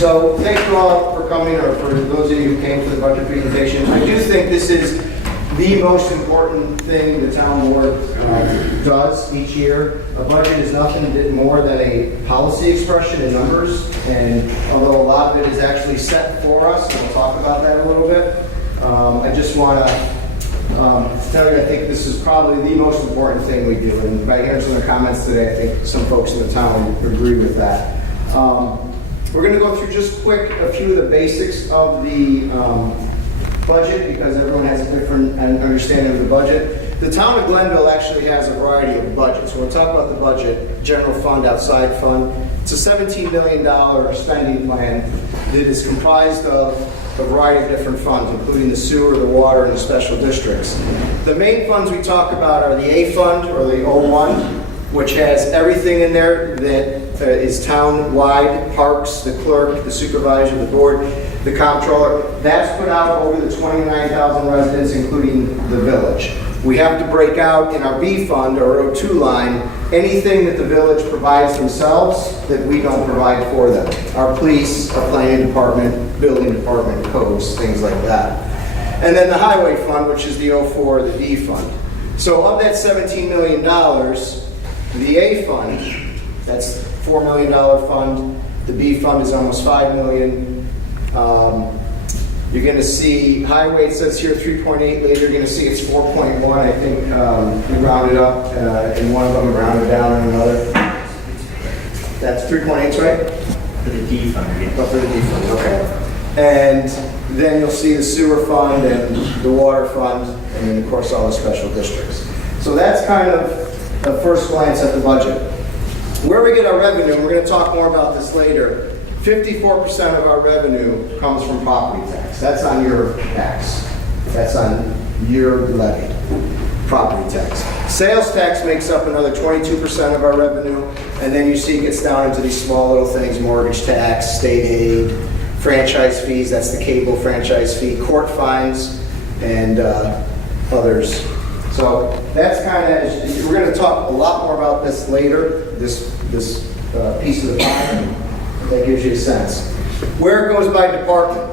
So thank you all for coming, or for those of you who came to the budget presentation. I do think this is the most important thing the town board does each year. A budget is nothing more than a policy expression in numbers, and although a lot of it is actually set for us, and we'll talk about that a little bit, I just want to tell you I think this is probably the most important thing we do, and by hearing some of the comments today, I think some folks in the town agree with that. We're going to go through just quick a few of the basics of the budget, because everyone has a different understanding of the budget. The town of Glenville actually has a variety of budgets. When we talk about the budget, general fund, outside fund, it's a $17 million spending plan that is comprised of a variety of different funds, including the sewer, the water, and the special districts. The main funds we talk about are the A fund, or the O1, which has everything in there that is town-wide: parks, the clerk, the supervisor, the board, the comptroller. That's put out over the 29,000 residents, including the village. We have to break out in our B fund, or O2 line, anything that the village provides themselves that we don't provide for them. Our police, our planning department, building department, codes, things like that. And then the highway fund, which is the O4, the D fund. So of that $17 million, the A fund, that's $4 million fund. The B fund is almost $5 million. You're going to see highway, it says here 3.8. Later you're going to see it's 4.1. I think we rounded up in one of them and rounded down in another. That's 3.8, right? For the D fund. Oh, for the D fund, okay. And then you'll see the sewer fund and the water fund, and then of course all the special districts. So that's kind of a first glance at the budget. Where we get our revenue, and we're going to talk more about this later, 54% of our revenue comes from property tax. That's on your tax. That's on your levy, property tax. Sales tax makes up another 22% of our revenue, and then you see it gets down into these small little things: mortgage tax, state aid, franchise fees, that's the cable franchise fee, court fines, and others. So that's kind of, we're going to talk a lot more about this later, this piece of the pie. That gives you a sense. Where it goes by department,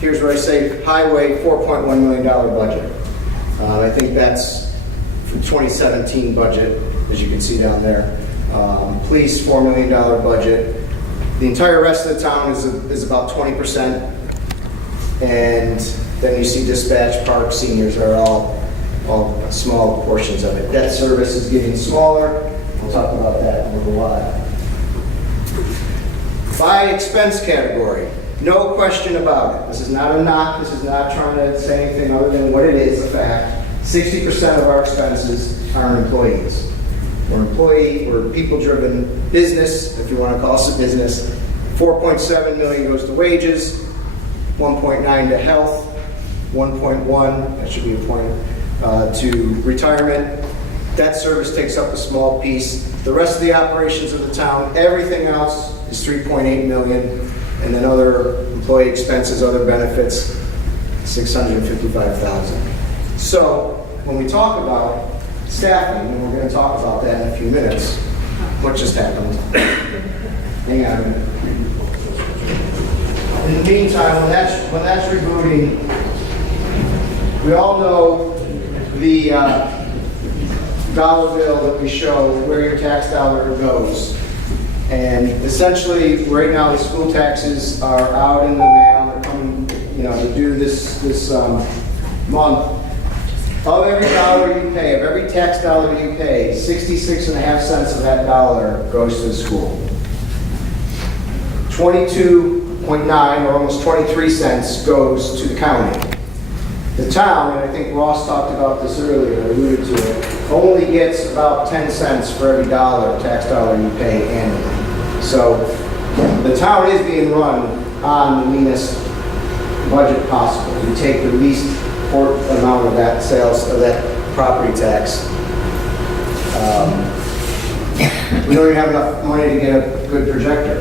here's where I say highway, $4.1 million budget. I think that's from 2017 budget, as you can see down there. Police, $4 million budget. The entire rest of the town is about 20%. And then you see dispatch, park, seniors are all small portions of it. Debt service is getting smaller. We'll talk about that in a little while. By expense category, no question about it. This is not a knock. This is not trying to say anything other than what it is, a fact. 60% of our expenses are employees. We're a people-driven business, if you want to call us a business. 4.7 million goes to wages, 1.9 to health, 1.1, that should be a point, to retirement. Debt service takes up a small piece. The rest of the operations of the town, everything else is 3.8 million, and then other employee expenses, other benefits, 655,000. So when we talk about staffing, and we're going to talk about that in a few minutes, what just happened? Hang on a minute. In the meantime, when that's rebooting, we all know the dollar bill that we show where your tax dollar goes. And essentially, right now, the school taxes are out in the mail. They're coming, to do this month. Of every dollar you pay, of every tax dollar you pay, 66.5 cents of that dollar goes to the school. 22.9, or almost 23 cents, goes to the county. The town, and I think Ross talked about this earlier, alluded to it, only gets about 10 cents for every tax dollar you pay annually. So the town is being run on the leanest budget possible. We take the least amount of that sales, of that property tax. We don't even have enough money to get a good projector.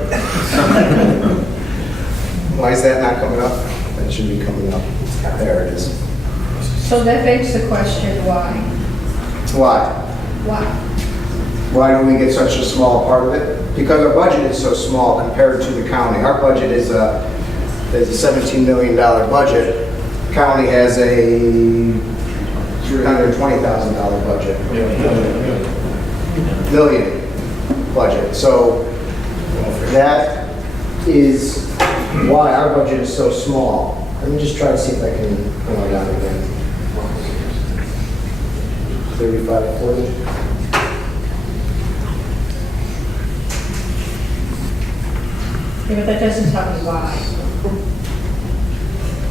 Why is that not coming up? That should be coming up. There it is. So that begs the question, why? Why? Why? Why do we get such a small part of it? Because our budget is so small compared to the county. Our budget is a $17 million budget. County has a $320,000 budget. Million budget. So that is why our budget is so small. Let me just try to see if I can put it down again. 35, 40. Yeah, but that doesn't tell me why.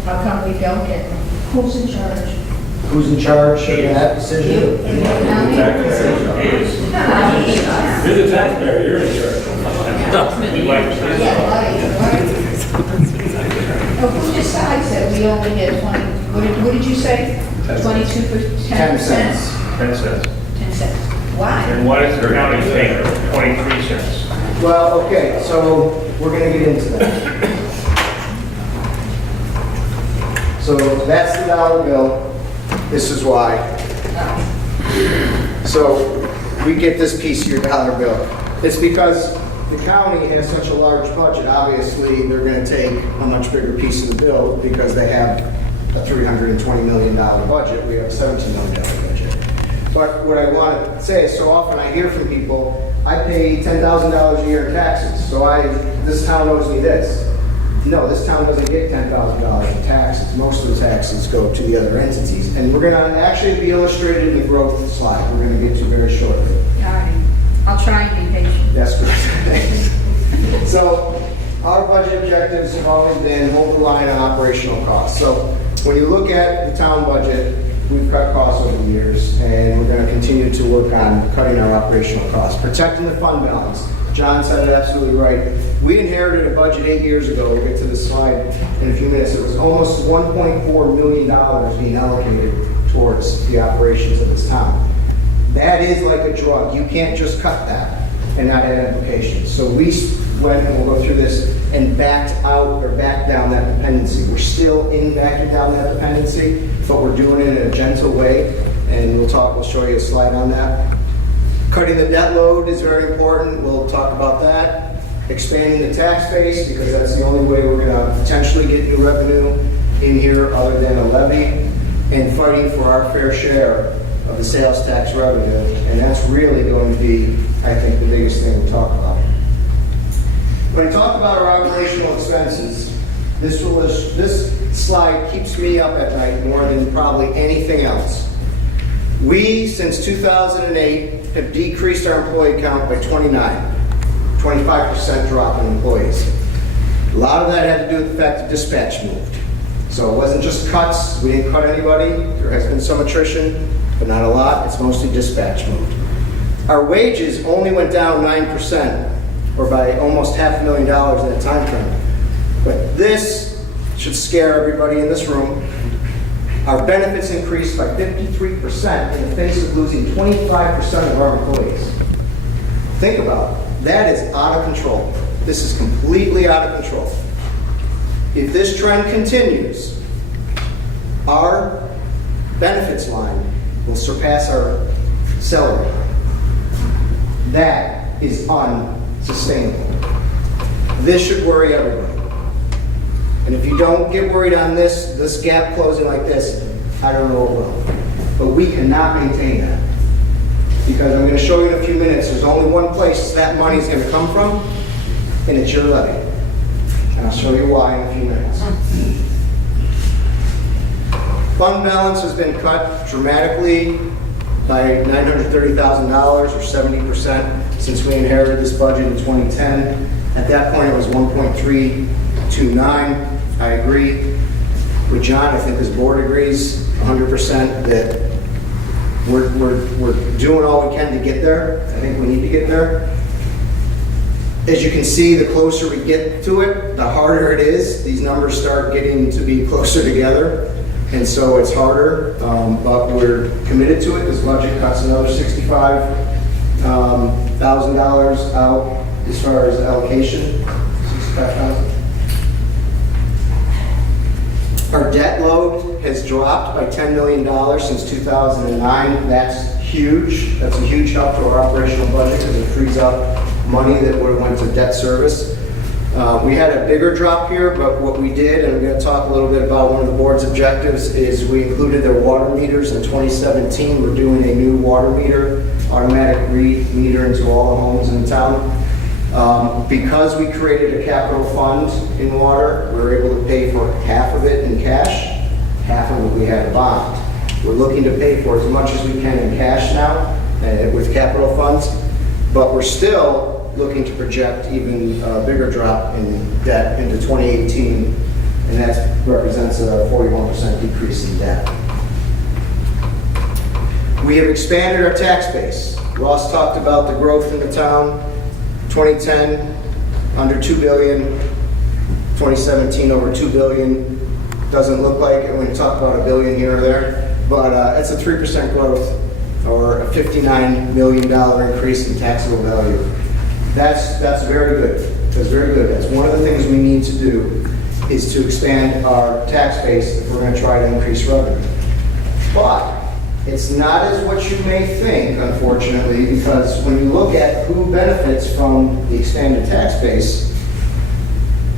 How come we don't get them? Who's in charge? Who's in charge of that decision? You're the taxpayer, you're in charge. Yeah, right. Oh, who decides that we only get 20, what did you say? 22 for 10 cents? 10 cents. 10 cents. Why? And what is the county paying? 23 cents. Well, okay, so we're going to get into that. So that's the dollar bill. This is why. So we get this piece of your dollar bill. It's because the county has such a large budget. Obviously, they're going to take a much bigger piece of the bill because they have a $320 million budget. We have a $17 million budget. But what I want to say is, so often I hear from people, I pay $10,000 a year in taxes, so this town owes me this. No, this town doesn't get $10,000 in taxes. Most of the taxes go to the other entities. And we're going to actually be illustrated in the growth slide we're going to get to very shortly. All right. I'll try and be patient. That's good. So our budget objectives have always been hold the line on operational costs. So when you look at the town budget, we've cut costs over the years, and we're going to continue to work on cutting our operational costs. Protecting the fund balance. John said it absolutely right. We inherited a budget 8 years ago. We'll get to this slide in a few minutes. It was almost $1.4 million being allocated towards the operations of this town. That is like a drug. You can't just cut that and not have implications. So we went, and we'll go through this, and backed out or backed down that dependency. We're still in backing down that dependency, but we're doing it in a gentle way, and we'll show you a slide on that. Cutting the debt load is very important. We'll talk about that. Expanding the tax base, because that's the only way we're going to potentially get new revenue in here other than a levy, and fighting for our fair share of the sales tax revenue, and that's really going to be, I think, the biggest thing we talk about. When I talk about our operational expenses, this slide keeps me up at night more than probably anything else. We, since 2008, have decreased our employee count by 25% drop in employees. A lot of that had to do with the fact that dispatch moved. So it wasn't just cuts, we didn't cut anybody, there has been some attrition, but not a lot, it's mostly dispatch moved. Our wages only went down 9%, or by almost $500,000 in that time frame. But this should scare everybody in this room. Our benefits increased by 53% in the face of losing 25% of our employees. Think about it. That is out of control. This is completely out of control. If this trend continues, our benefits line will surpass our salary line. That is unsustainable. This should worry everybody. And if you don't get worried on this gap closing like this, I don't know what will. But we cannot maintain that. Because I'm going to show you in a few minutes, there's only one place that money is going to come from, and it's your levy. And I'll show you why in a few minutes. Fund balance has been cut dramatically by $930,000 or 70% since we inherited this budget in 2010. At that point, it was 1.329. I agree with John. I think this board agrees 100% that we're doing all we can to get there. I think we need to get there. As you can see, the closer we get to it, the harder it is. These numbers start getting to be closer together, and so it's harder, but we're committed to it. This budget cuts another $65,000 out as far as allocation, $65,000. Our debt load has dropped by $10 million since 2009. That's huge. That's a huge help to our operational budget because it frees up money that would have went to debt service. We had a bigger drop here, but what we did, and we're going to talk a little bit about one of the board's objectives, is we included their water meters in 2017. We're doing a new water meter, automatic read meter into all the homes in town. Because we created a capital fund in water, we were able to pay for half of it in cash, half of it we had a bond. We're looking to pay for as much as we can in cash now with capital funds, but we're still looking to project even a bigger drop in debt into 2018, and that represents a 41% decrease in debt. We have expanded our tax base. Ross talked about the growth in the town. 2010, under 2 billion. 2017, over 2 billion. Doesn't look like it when you talk about a billion here or there, but it's a 3% growth or a $59 million increase in taxable value. That's very good. That's very good. That's one of the things we need to do is to expand our tax base if we're going to try to increase revenue. But it's not as what you may think, unfortunately, because when you look at who benefits from the expanded tax base,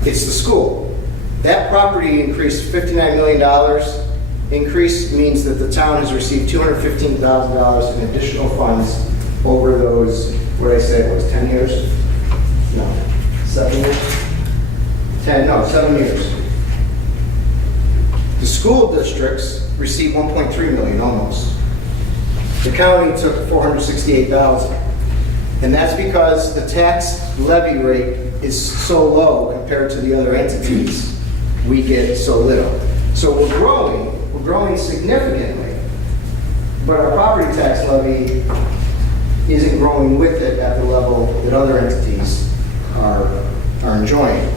it's the school. That property increased $59 million. Increase means that the town has received $215,000 in additional funds over those, what did I say, it was 10 years? No, 7 years? 7 years. The school districts received 1.3 million almost. The county took 468,000. And that's because the tax levy rate is so low compared to the other entities. We get so little. So we're growing significantly, but our property tax levy isn't growing with it at the level that other entities are enjoying.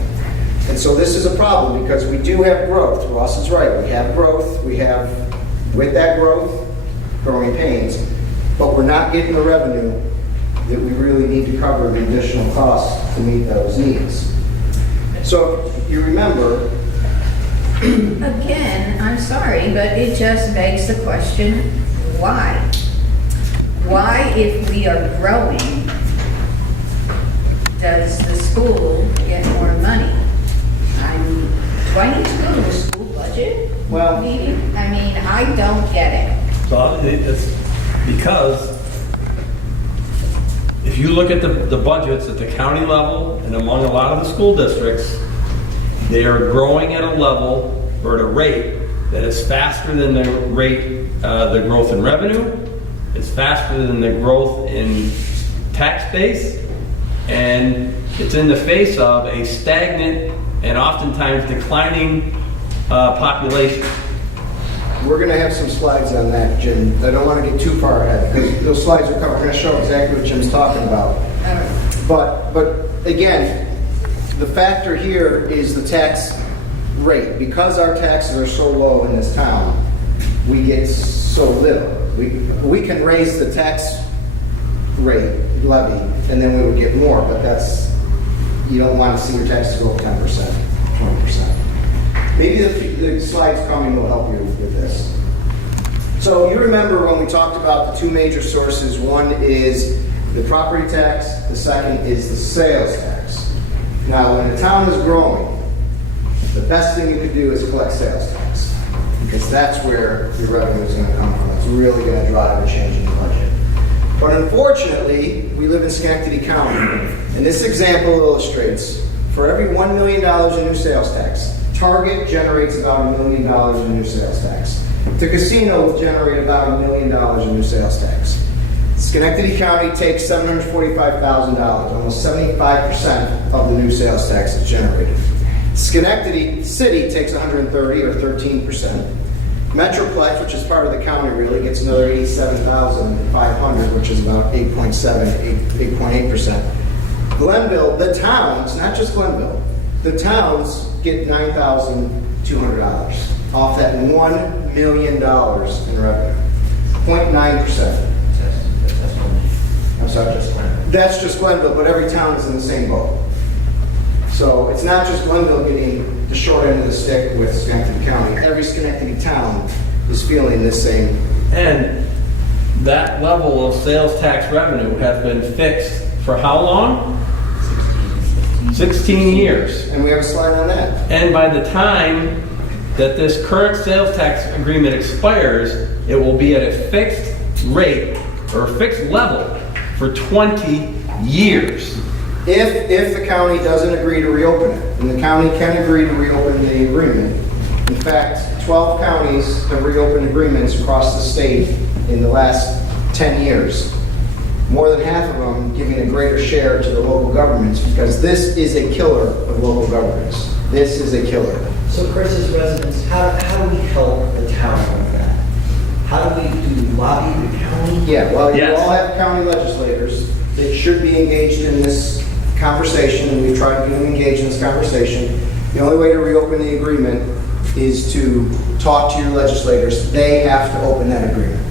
And so this is a problem because we do have growth. Ross is right. We have growth. We have, with that growth, growing pains, but we're not getting the revenue that we really need to cover the additional costs to meet those needs. So you remember, Again, I'm sorry, but it just begs the question, why? Why, if we are growing, does the school get more money? Do I need to go to a school budget meeting? I mean, I don't get it. So it's because if you look at the budgets at the county level and among a lot of the school districts, they are growing at a level or at a rate that is faster than the rate, the growth in revenue. It's faster than the growth in tax base, and it's in the face of a stagnant and oftentimes declining population. we're going to have some slides on that, Jim. I don't want to get too far ahead because those slides are going to show exactly what Jim's talking about. But again, the factor here is the tax rate. Because our taxes are so low in this town, we get so little. We can raise the tax rate levy, and then we would get more, but that's, you don't want to see your taxes go up 10%, 20%. Maybe the slides coming will help you with this. So you remember when we talked about the two major sources, one is the property tax, the second is the sales tax. Now, when a town is growing, the best thing you could do is collect sales tax, because that's where your revenue is going to come from. It's really going to drive a change in the budget. But unfortunately, we live in Schenectady County, and this example illustrates, for every $1 million in new sales tax, Target generates about $1 million in new sales tax. The casino will generate about $1 million in new sales tax. Schenectady County takes $745,000, almost 75% of the new sales tax is generated. Schenectady City takes 130 or 13%. Metroplex, which is part of the county, really gets another 87,500, which is about 8.8%. Glenville, the towns, not just Glenville, the towns get $9,200 off that $1 million in revenue. 0.9%. I'm sorry, that's just Glenville, but every town is in the same boat. So it's not just Glenville getting the short end of the stick with Schenectady County. Every Schenectady town is feeling this same. And that level of sales tax revenue has been fixed for how long? 16 years. And we have a slide on that. And by the time that this current sales tax agreement expires, it will be at a fixed rate or a fixed level for 20 years. If the county doesn't agree to reopen it, and the county can agree to reopen the agreement. In fact, 12 counties have reopened agreements across the state in the last 10 years. More than half of them giving a greater share to the local governments, because this is a killer of local governments. This is a killer. So Chris, as residents, how do we help the town with that? How do we lobby the county? Yeah, well, you Yes. all have county legislators that should be engaged in this conversation, and we've tried to get them engaged in this conversation. The only way to reopen the agreement is to talk to your legislators. They have to open that agreement.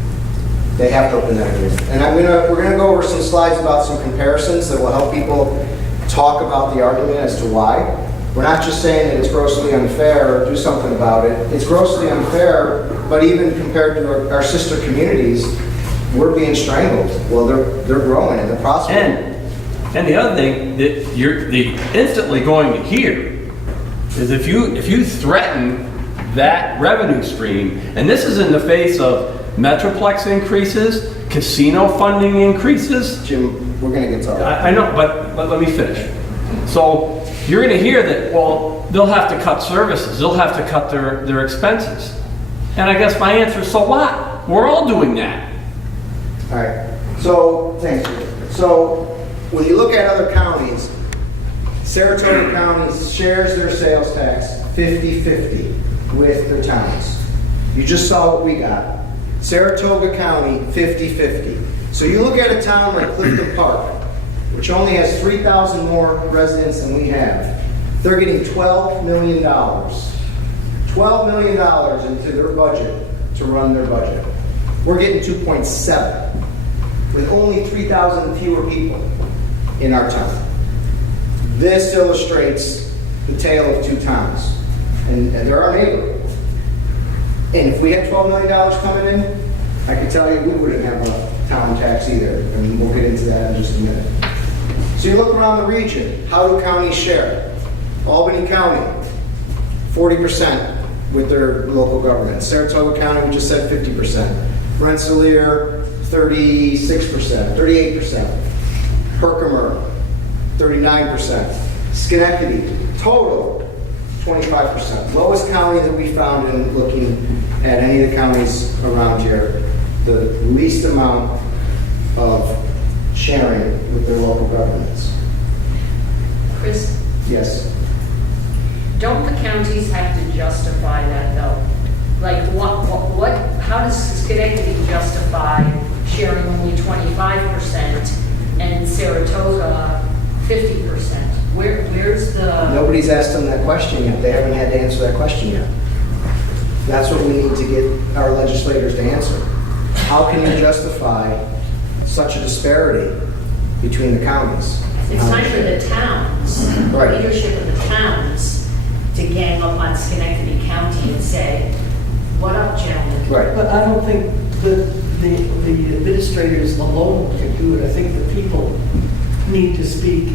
They have to open that agreement. And we're gonna go over some slides about some comparisons that will help people talk about the argument as to why. We're not just saying that it's grossly unfair or do something about it. It's grossly unfair, but even compared to our sister communities, we're being strangled. Well, they're growing and they're prospering. And the other thing that you're instantly going to hear is if you threaten that revenue stream, and this is in the face of Metroplex increases, casino funding increases. Jim, we're gonna get to all that. I know, but let me finish. So you're going to hear that, well, they'll have to cut services, they'll have to cut their expenses. And I guess my answer is, so what? We're all doing that. All right, so, thanks. So, when you look at other counties, Saratoga County shares their sales tax 50-50 with their towns. You just saw what we got. Saratoga County, 50-50. So you look at a town like Clifton Park, which only has 3,000 more residents than we have. They're getting $12 million. $12 million into their budget to run their budget. We're getting 2.7 with only 3,000 fewer people in our town. This illustrates the tale of two towns, and they're our neighbor. And if we had $12 million coming in, I can tell you we wouldn't have a town tax either, and we'll get into that in just a minute. So you look around the region, how do counties share? Albany County, 40% with their local government. Saratoga County, we just said 50%. Rensselaer, 36%, 38%. Herkimer, 39%. Schenectady, total, 25%. Lowest county that we found in looking at any of the counties around here, the least amount of sharing with their local governments. Chris, Yes. don't the counties have to justify that though? Like how does Schenectady justify sharing only 25% and Saratoga 50%? Where's the... Nobody's asked them that question yet. They haven't had to answer that question yet. That's what we need to get our legislators to answer. How can you justify such a disparity between the counties? It's time for the towns, the Right. leadership of the towns, to gang up on Schenectady County and say, what up, gentlemen? Right. But I don't think the administrators alone can do it. I think the people need to speak,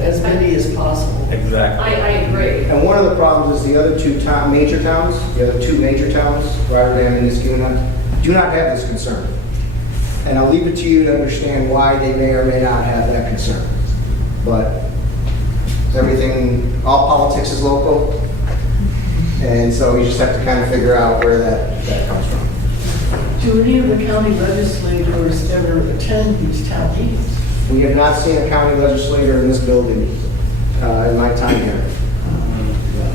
as many as possible. Exactly. I agree. And one of the problems is the other two major towns, the other two major towns, Rotterdam and Niskuna, do not have this concern. And I'll leave it to you to understand why they may or may not have that concern. But everything, all politics is local. And so you just have to kind of figure out where that comes from. Do any of the county legislators ever attend these town meetings? We have not seen a county legislator in this building in my time here.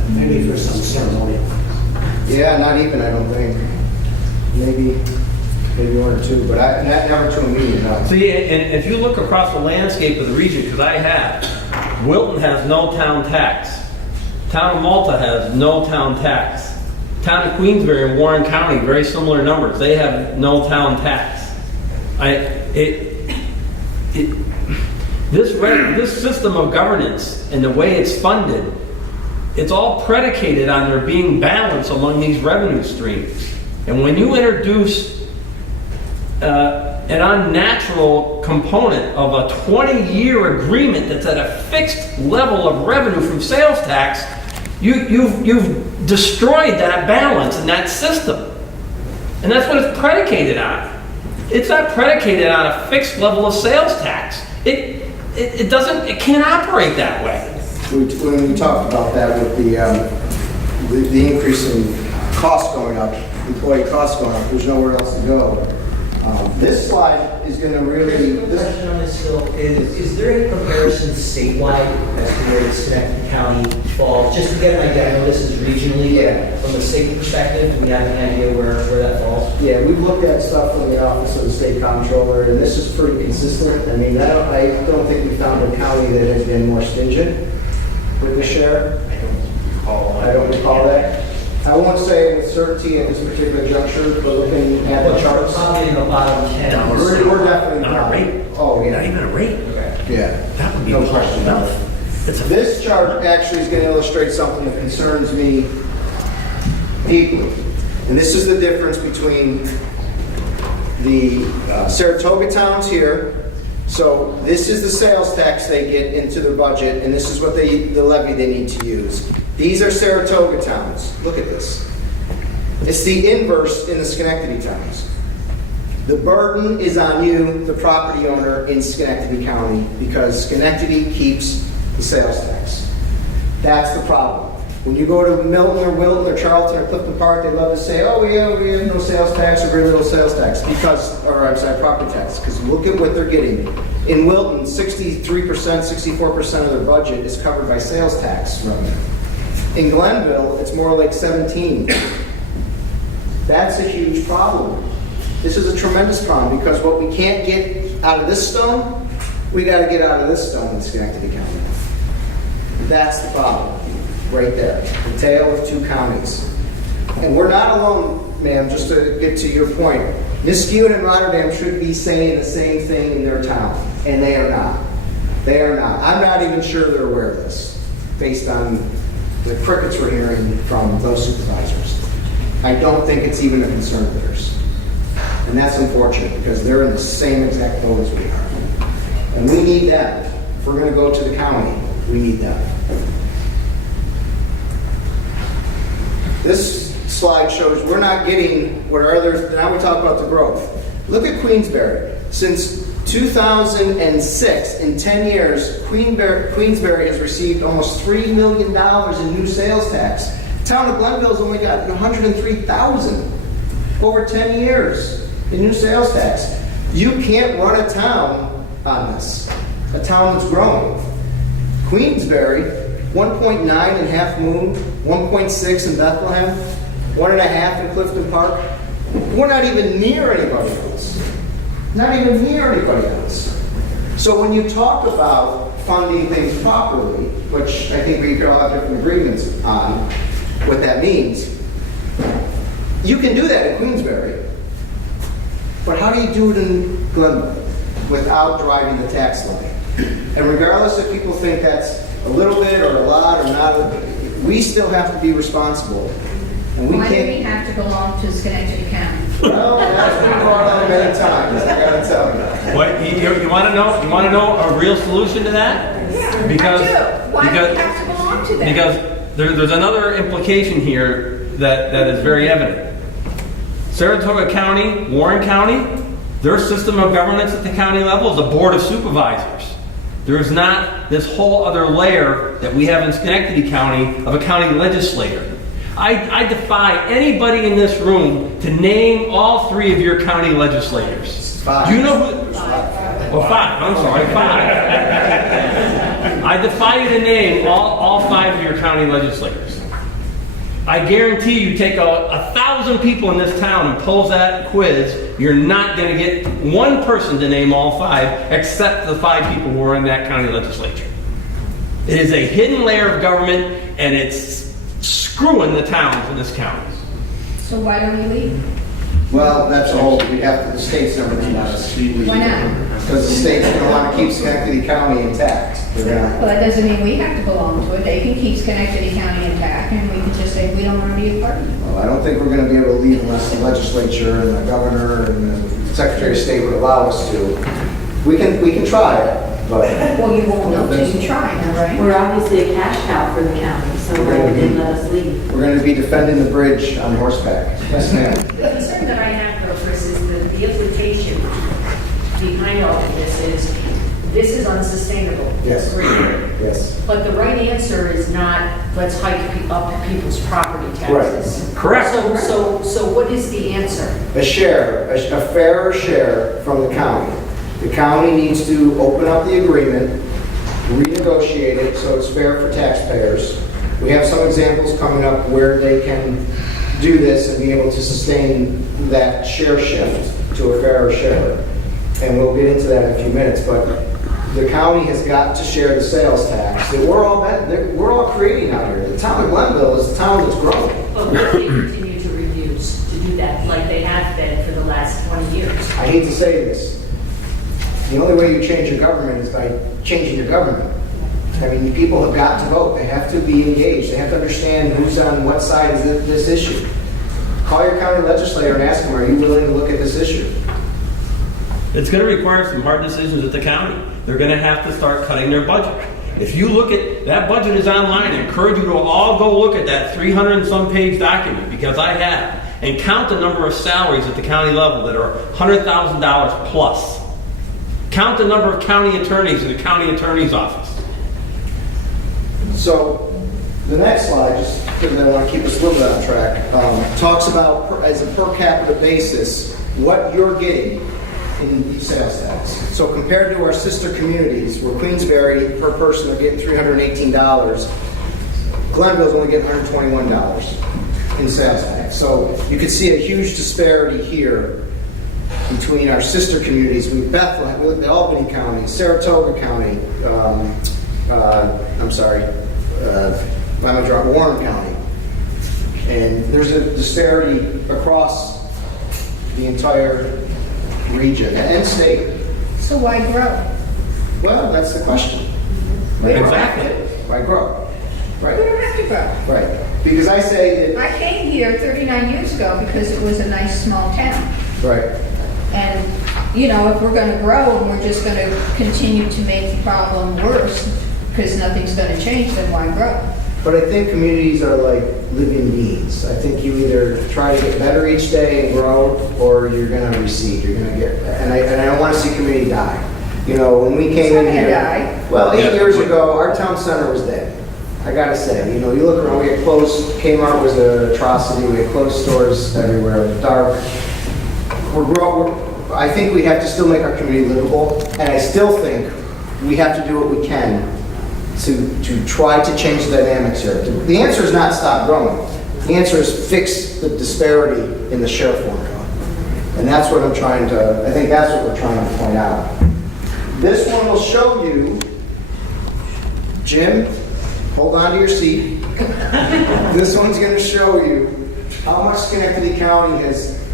Maybe for some ceremony. Yeah, not even, I don't think. Maybe one or two, but never to a meeting, no. See, and if you look across the landscape of the region, because I have, Wilton has no town tax. Town of Malta has no town tax. Town of Queensbury and Warren County, very similar numbers. They have no town tax. This system of governance and the way it's funded, it's all predicated on there being balance among these revenue streams. And when you introduce an unnatural component of a 20-year agreement that's at a fixed level of revenue from sales tax, you've destroyed that balance in that system. And that's what it's predicated on. It's not predicated on a fixed level of sales tax. It can't operate that way. When we talked about that with the increase in costs going up, employee costs going up, there's nowhere else to go. This slide is going to really... The question on this, Phil, is there any comparison statewide as to where the Schenectady County falls? Just to get an idea, I know this is regionally, Yeah. from a state perspective, do we have any idea where that falls? Yeah, we've looked at stuff from the Office of the State Comptroller, and this is pretty consistent. I mean, I don't think we found a county that has been more stingent with the share. I don't recall that. I won't say with certainty at this particular juncture, but looking at the charts, Probably in the bottom 10. we're definitely Not a rate. Oh, Not yeah. even a rate. Yeah. That would be No question. It's a This chart actually is going to illustrate something that concerns me deeply. And this is the difference between the Saratoga towns here. So this is the sales tax they get into their budget, and this is what the levy they need to use. These are Saratoga towns. Look at this. It's the inverse in the Schenectady towns. The burden is on you, the property owner in Schenectady County, because Schenectady keeps the sales tax. That's the problem. When you go to Milton or Wilton or Charlton or Clifton Park, they love to say, oh, we have no sales tax or very little sales tax, property tax, because look at what they're getting. In Wilton, 63%, 64% of their budget is covered by sales tax revenue. In Glenville, it's more like 17. That's a huge problem. This is a tremendous problem, because what we can't get out of this stone, we got to get out of this stone in Schenectady County. That's the problem, right there. The tale of two counties. And we're not alone, ma'am, just to get to your point. Niskayuna and Rotterdam should be saying the same thing in their town, and they are not. They are not. I'm not even sure they're aware of this, based on the crickets we're hearing from those supervisors. I don't think it's even a concern of theirs. And that's unfortunate, because they're in the same exact boat as we are. And we need them. If we're going to go to the county, we need them. This slide shows we're not getting what our others, now we talk about the growth. Look at Queensbury. Since 2006, in 10 years, Queensbury has received almost $3 million in new sales tax. The town of Glenville's only got $103,000 over 10 years in new sales tax. You can't run a town on this, a town that's growing. Queensbury, 1.9 in Half Moon, 1.6 in Bethlehem, 1.5 in Clifton Park. We're not even near anybody else. Not even near anybody else. So when you talk about funding things properly, which I think we can all have different agreements on what that means, you can do that in Queensbury. But how do you do it in Glenville without driving the tax levy? And regardless if people think that's a little bit or a lot or not, we still have to be responsible. And we Why do we can't. have to belong to Schenectady County? Well, that's been brought up many times, I gotta tell you. What, you want to know? You want to know a real solution to that? Yeah, Because- I do. Why do because- we have to belong to them? Because there's another implication here that is very evident. Saratoga County, Warren County, their system of governance at the county level is a board of supervisors. There's not this whole other layer that we have in Schenectady County of a county legislator. I defy anybody in this room to name all three of your county legislators. Five. Do you know who? Well, five. I'm sorry, five. I defy you to name all five of your county legislators. I guarantee you take 1,000 people in this town and pose that quiz, you're not going to get one person to name all five except the five people who are in that county legislature. It is a hidden layer of government, and it's screwing the towns in this county. So why don't we leave? Well, that's a whole, we have to, the state's never going to let us. Why not? Because the state's going to want to keep Schenectady County intact. They're gonna- Well, that doesn't mean we have to belong to it. They can keep Schenectady County intact, and we can just say we don't want to be a part of it. Well, I don't think we're going to be able to leave unless the legislature and the governor and the Secretary of State would allow us to. We can try it, but Well, you won't know till you try, now, right? We're obviously a cash cow for the county, so why would they let us leave? we're going to be defending the bridge on horseback. Yes, ma'am. The concern that I have, though, Chris, is that the implication behind all of this is unsustainable. Yes. Agreed. Yes. But the right answer is not, let's hike up people's property taxes. Correct. So what is the answer? A share, a fairer share from the county. The county needs to open up the agreement, renegotiate it so it's fair for taxpayers. We have some examples coming up where they can do this and be able to sustain that share shift to a fairer share. And we'll get into that in a few minutes, but the county has got to share the sales tax that we're all creating out here. The town of Glenville is the town that's growing. But will they continue to refuse to do that like they have been for the last 20 years? I hate to say this. The only way you change your government is by changing your government. I mean, people have got to vote. They have to be engaged. They have to understand who's on what side of this issue. Call your county legislator and ask them, are you willing to look at this issue? It's going to require some hard decisions at the county. They're going to have to start cutting their budget. If you look at, that budget is online. I encourage you to all go look at that 300 and some page document, because I have, and count the number of salaries at the county level that are $100,000 plus. Count the number of county attorneys in the county attorney's office. So the next slide, just because I want to keep us a little bit on track, talks about, as a per capita basis, what you're getting in sales tax. So compared to our sister communities, where Queensbury per person are getting $318, Glenville's only getting $121 in sales tax. So you can see a huge disparity here between our sister communities. We have Bethlehem, we look at Albany County, Saratoga County, Warren County. And there's a disparity across the entire region and state. So why grow? Well, that's the question. We don't Exactly. have to. Why grow? We Right, don't have to grow. right. Because I say that, I came here 39 years ago because it was a nice small town. right, And, you know, if we're going to grow and we're just going to continue to make the problem worse because nothing's going to change, then why grow? but I think communities are like living beings. I think you either try to get better each day and grow, or you're going to recede. You're going to get, and I don't want to see community die. You know, when we came in It's not here, gonna die. well, 8 years ago, our town center was dead. I gotta say, you know, you look around, we had closed, Kmart was an atrocity, we had closed stores everywhere, dark. I think we have to still make our community livable, and I still think we have to do what we can to try to change the dynamics here. The answer is not stop growing. The answer is fix the disparity in the share formula. And that's what I think that's what we're trying to point out. This one will show you, Jim, hold on to your seat. This one's going to show you how much Schenectady County has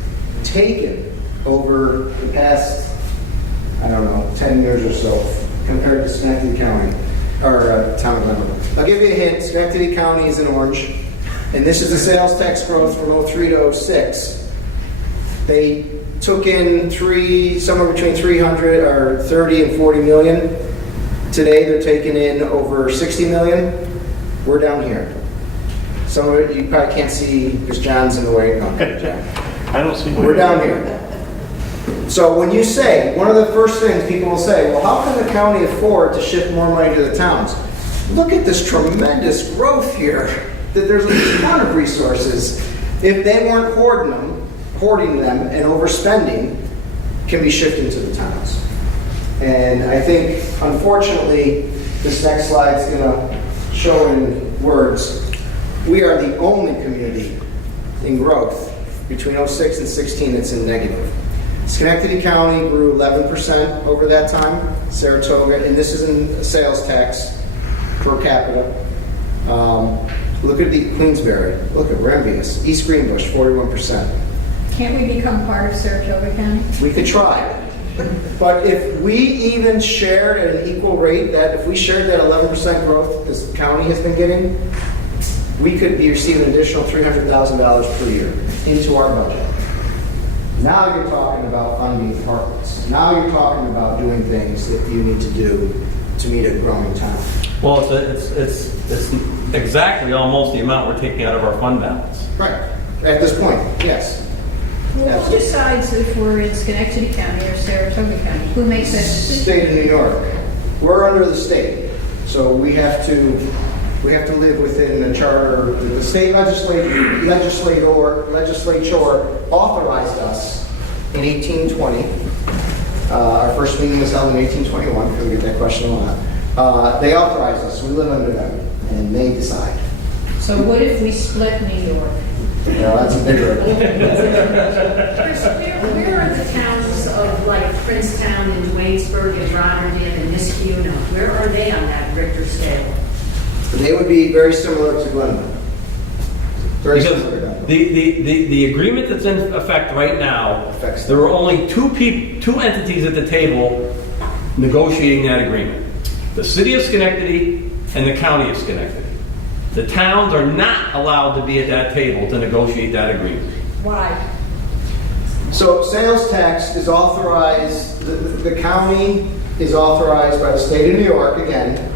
taken over the past, 10 years or so, compared to Schenectady County, or Town of Glenville. I'll give you a hint. Schenectady County is in orange, and this is the sales tax growth from 03 to 06. They took in somewhere between 300 or 30 and 40 million. Today they're taking in over 60 million. We're down here. Some of it you probably can't see because John's in the way. Okay, John. I don't see. We're down here. So when you say, one of the first things people will say, well, how can the county afford to shift more money to the towns? Look at this tremendous growth here, that there's a ton of resources. If they weren't hoarding them and overspending, can be shifted to the towns. And I think, unfortunately, this next slide is going to show in words, we are the only community in growth between 06 and 16 that's in negative. Schenectady County grew 11% over that time. Saratoga, and this is in sales tax per capita. Look at the Queensbury. Look at Rembius. East Greenbush, 41%. Can't we become part of Saratoga County? We could try. But if we even shared at an equal rate, that if we shared that 11% growth this county has been getting, we could be receiving an additional $300,000 per year into our budget. Now you're talking about funding departments. Now you're talking about doing things that you need to do to meet a growing town. Well, it's exactly almost the amount we're taking out of our fund balance. Right. At this point, yes. Well, who decides if we're in Schenectady County or Saratoga County? Who makes that decision? State of New York. We're under the state, so we have to live within the charter. The state legislature authorized us in 1820. Our first meeting was held in 1821, because we get that question a lot. They authorized us, we live under them, and they decide. So what if we split New York? Well, that's a bigger. Chris, where are the towns of like Princetown and Waynesburg and Rotterdam and Niskuna? Where are they on that Richter scale? They would be very similar to Glenville. Very similar to Because Glenville. the agreement that's in effect right now, Affects there were only two entities at the table negotiating that agreement. The city of Schenectady and the county of Schenectady. The towns are not allowed to be at that table to negotiate that agreement. Why? So sales tax is authorized, the county is authorized by the state of New York, again,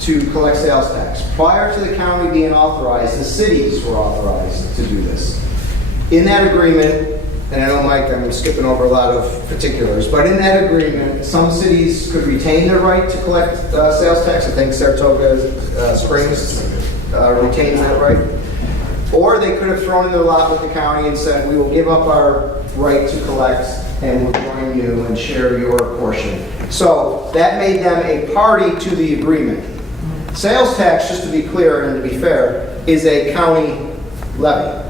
to collect sales tax. Prior to the county being authorized, the cities were authorized to do this. In that agreement, and I know, Mike, I'm skipping over a lot of particulars, but in that agreement, some cities could retain their right to collect sales tax. I think Saratoga Springs retains that right. Or they could have thrown in their lot with the county and said, we will give up our right to collect and we'll join you and share your portion. So that made them a party to the agreement. Sales tax, just to be clear and to be fair, is a county levy.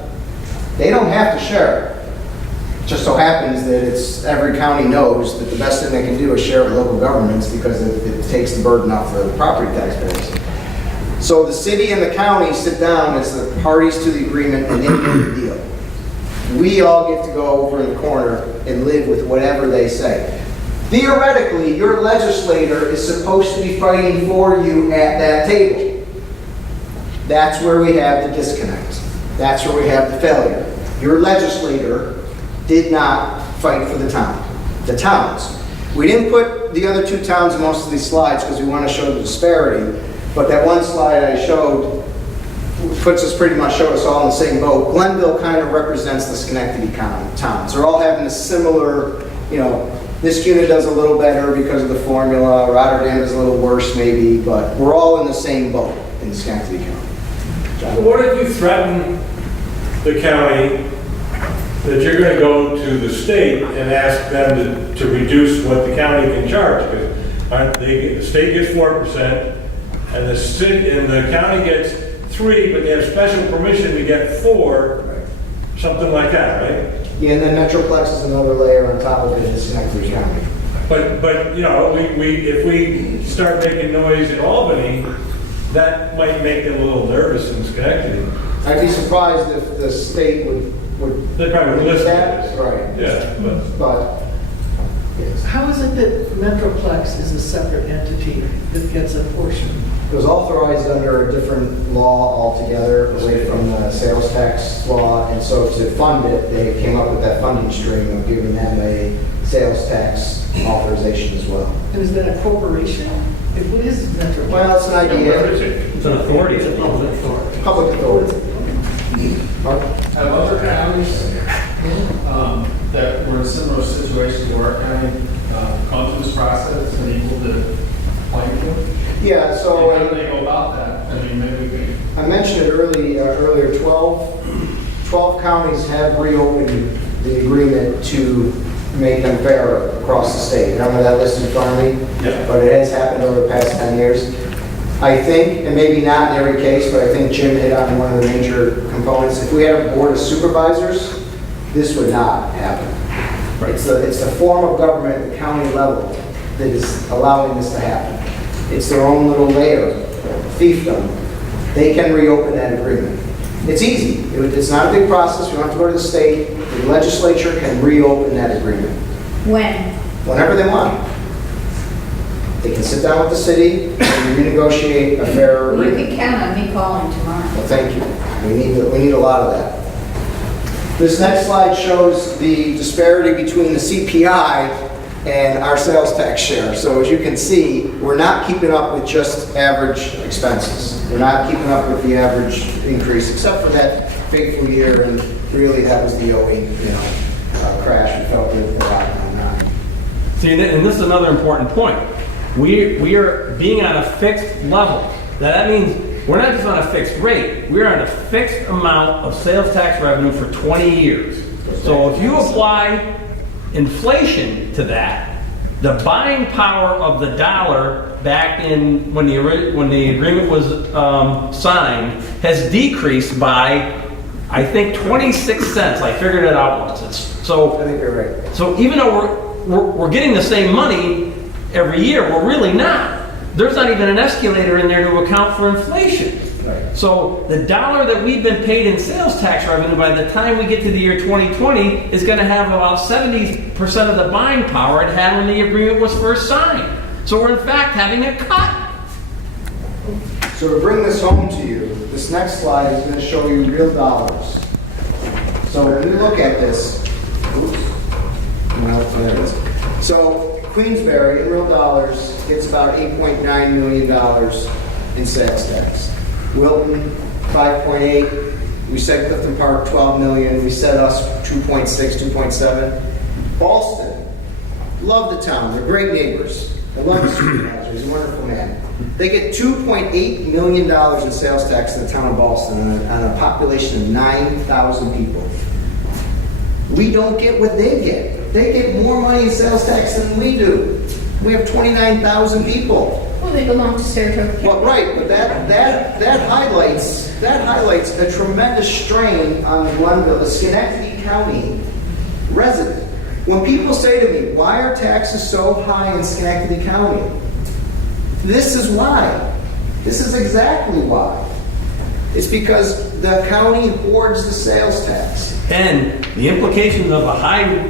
They don't have to share it. It just so happens that every county knows that the best thing they can do is share with local governments because it takes the burden off the property taxpayers. So the city and the county sit down as the parties to the agreement and they make a deal. We all get to go over in the corner and live with whatever they say. Theoretically, your legislator is supposed to be fighting for you at that table. That's where we have the disconnect. That's where we have the failure. Your legislator did not fight for the town. The towns. We didn't put the other two towns in most of these slides because we want to show the disparity. But that one slide I showed puts us pretty much, showed us all in the same boat. Glenville kind of represents the Schenectady towns. They're all having a similar, Niskuna does a little better because of the formula. Rotterdam is a little worse maybe, but we're all in the same boat in Schenectady County. John? What if you threaten the county that you're going to go to the state and ask them to reduce what the county can charge? Because the state gets 4%, and the county gets 3%, but they have special permission to get 4%, something like that, right? Yeah, and then Metroplex is another layer on top of it in Schenectady County. But if we start making noise in Albany, that might make them a little nervous in Schenectady. I'd be surprised if the state would They probably would listen to that. this. Right. Yeah, But, yes. How is it that Metroplex is a separate entity that gets a portion? It was authorized under a different law altogether, away from the sales tax law, and so to fund it, they came up with that funding stream of giving them a sales tax authorization as well. And is that a corporation? What is Metroplex? Well, it's an idea, It's an authority. isn't it? public authority. Mark? Have other counties that were in similar situations where our county gone through this process and equal to playing field? Yeah, so And how do they go about that? I mean, maybe we can. I mentioned it earlier, 12 counties have reopened the agreement to make them fair across the state. I don't have that list in front of me, Yeah. but it has happened over the past 10 years. I think, and maybe not in every case, but I think Jim hit on one of the major components. If we had a board of supervisors, this would not happen. It's the form of government at the county level that is allowing this to happen. It's their own little layer, fiefdom. They can reopen that agreement. It's easy. It's not a big process. We don't have to go to the state. The legislature can reopen that agreement When? whenever they want. They can sit down with the city and renegotiate a fair You agreement. can count on me calling tomorrow. Well, thank you. We need a lot of that. This next slide shows the disparity between the CPI and our sales tax share. So as you can see, we're not keeping up with just average expenses. We're not keeping up with the average increase, except for that fateful year, and really that was the 08, crash. We felt it a lot on that. See, and this is another important point. We are being on a fixed level. Now that means we're not just on a fixed rate, we're on a fixed amount of sales tax revenue for 20 years. So if you apply inflation to that, the buying power of the dollar back in when the agreement was signed has decreased by, I think, 26 cents. I figured it out once. I think you're right. So even though we're getting the same money every year, we're really not. There's not even an escalator in there to account for inflation. Right. So the dollar that we've been paid in sales tax revenue by the time we get to the year 2020 is going to have about 70% of the buying power it had when the agreement was first signed. So we're in fact having a cut. So to bring this home to you, this next slide is going to show you real dollars. So when you look at this, there it is. So Queensbury, in real dollars, gets about $8.9 million in sales tax. Wilton, 5.8. We said Clifton Park, 12 million. We said us 2.6, 2.7. Boston, love the town. They're great neighbors. I love the supervisor. He's a wonderful man. They get $2.8 million in sales tax in the town of Boston on a population of 9,000 people. We don't get what they get. They get more money in sales tax than we do. We have 29,000 people. Well, they belong to Saratoga County. Well, right, but that highlights a tremendous strain on Glenville, the Schenectady County resident. When people say to me, "Why are taxes so high in Schenectady County?" This is why. This is exactly why. It's because the county hoards the sales tax. And the implications of a high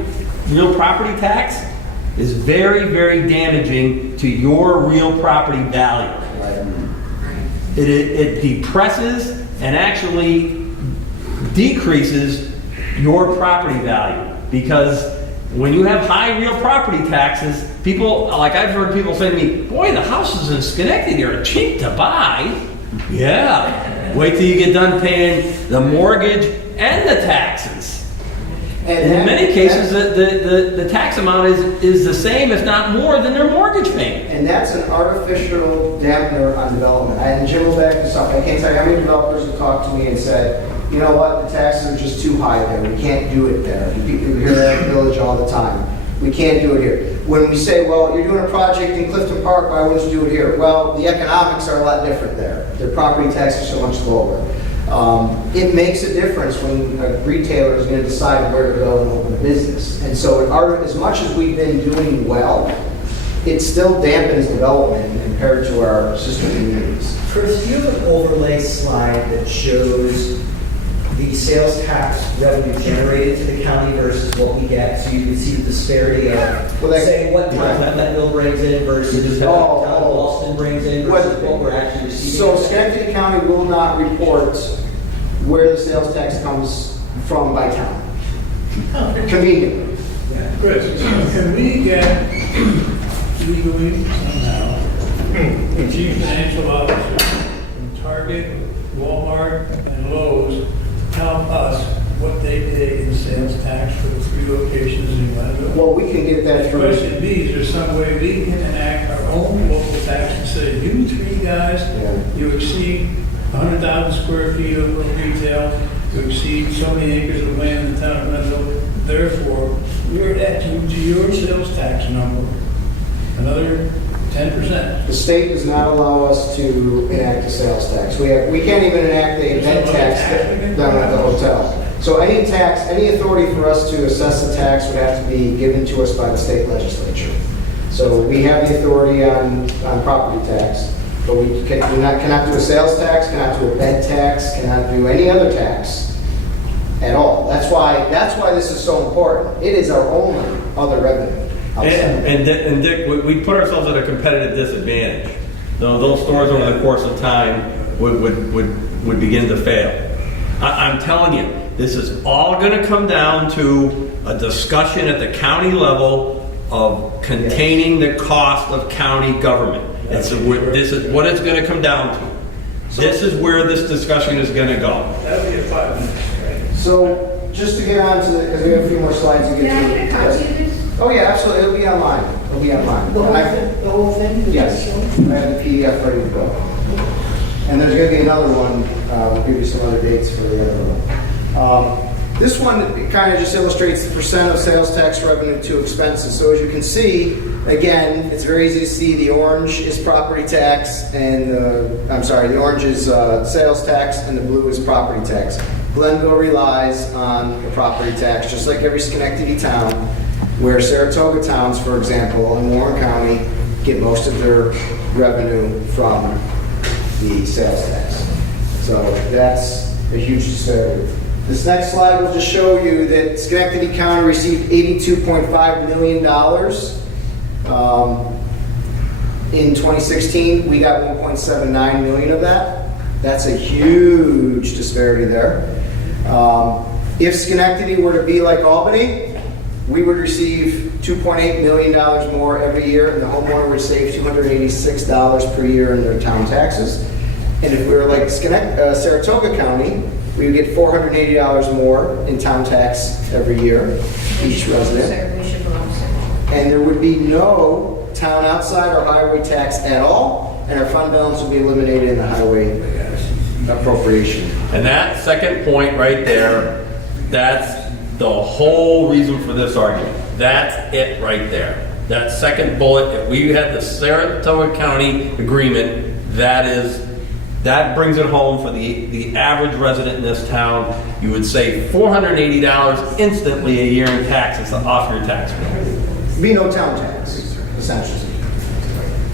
real property tax is very, very damaging to your real property value. It depresses and actually decreases your property value, because when you have high real property taxes, people, like I've heard people say to me, "Boy, the houses in Schenectady are cheap to buy." Yeah. Wait till you get done paying the mortgage and the taxes. And in many cases, the tax amount is the same, if not more, than their mortgage payment. And that's an artificial dampener on development. And Jim will back this up. I can't tell you how many developers have talked to me and said, "You know what, the taxes are just too high there. We can't do it there." People hear that in the village all the time. We can't do it here. When we say, "Well, you're doing a project in Clifton Park, why wouldn't you do it here?" Well, the economics are a lot different there. Their property taxes are so much lower. It makes a difference when a retailer is going to decide where to go and open a business. And so as much as we've been doing well, it still dampens development compared to our sister communities. Chris, do you have an overlay slide that shows the sales tax revenue generated to the county versus what we get, so you can see the disparity of, say, what Glenville brings in versus what Boston brings in versus what we're actually receiving? So Schenectady County will not report where the sales tax comes from by town. Conveniently. Chris, can we get legally somehow the chief financial officer from Target, Walmart, and Lowe's tell us what they pay in sales tax for the 3 locations in Glenville? Well, we can get that The through. question B, is there some way we can enact our own local tax and say, you 3 guys, you exceed 100,000 square feet of retail, you exceed so many acres of land in the town of Glenville, therefore, we're at to your sales tax number, another 10%. The state does not allow us to enact a sales tax. We can't even enact the event tax down at the hotel. So any tax, any authority for us to assess the tax would have to be given to us by the state legislature. So we have the authority on property tax, but we cannot do a sales tax, cannot do a bed tax, cannot do any other tax at all. That's why this is so important. It is our only other revenue. And Dick, we put ourselves at a competitive disadvantage. Those stores over the course of time would begin to fail. I'm telling you, this is all gonna come down to a discussion at the county level of containing the cost of county government. This is what it's gonna come down to. This is where this discussion is gonna go. That'll be a 5 minutes, right? So, just to get on to the, because we have a few more slides to get Can I to. get a copy of this? Oh, yeah, absolutely, it'll be online. It'll be online. The And I- whole thing? Yes, I have the PDF ready to go. And there's going to be another one, we'll give you some other dates for the other one. This one kind of just illustrates the percent of sales tax revenue to expenses. So as you can see, again, it's very easy to see the orange is property tax and, the orange is sales tax and the blue is property tax. Glenville relies on the property tax, just like every Schenectady town, where Saratoga towns, for example, in Warren County, get most of their revenue from the sales tax. So that's a huge disparity. This next slide will just show you that Schenectady County received $82.5 million in 2016. We got 1.79 million of that. That's a huge disparity there. If Schenectady were to be like Albany, we would receive $2.8 million more every year, and the homeowner would save $286 per year in their town taxes. And if we were like Saratoga County, we would get $480 more in town tax every year, each resident. We should belong to. And there would be no town outside our highway tax at all, and our fund balance would be eliminated in the highway appropriation. And that second point right there, that's the whole reason for this argument. That's it right there. That second bullet, if we had the Saratoga County agreement, that brings it home for the average resident in this town. You would save $480 instantly a year in taxes off your tax bill. Be no town tax, essentially.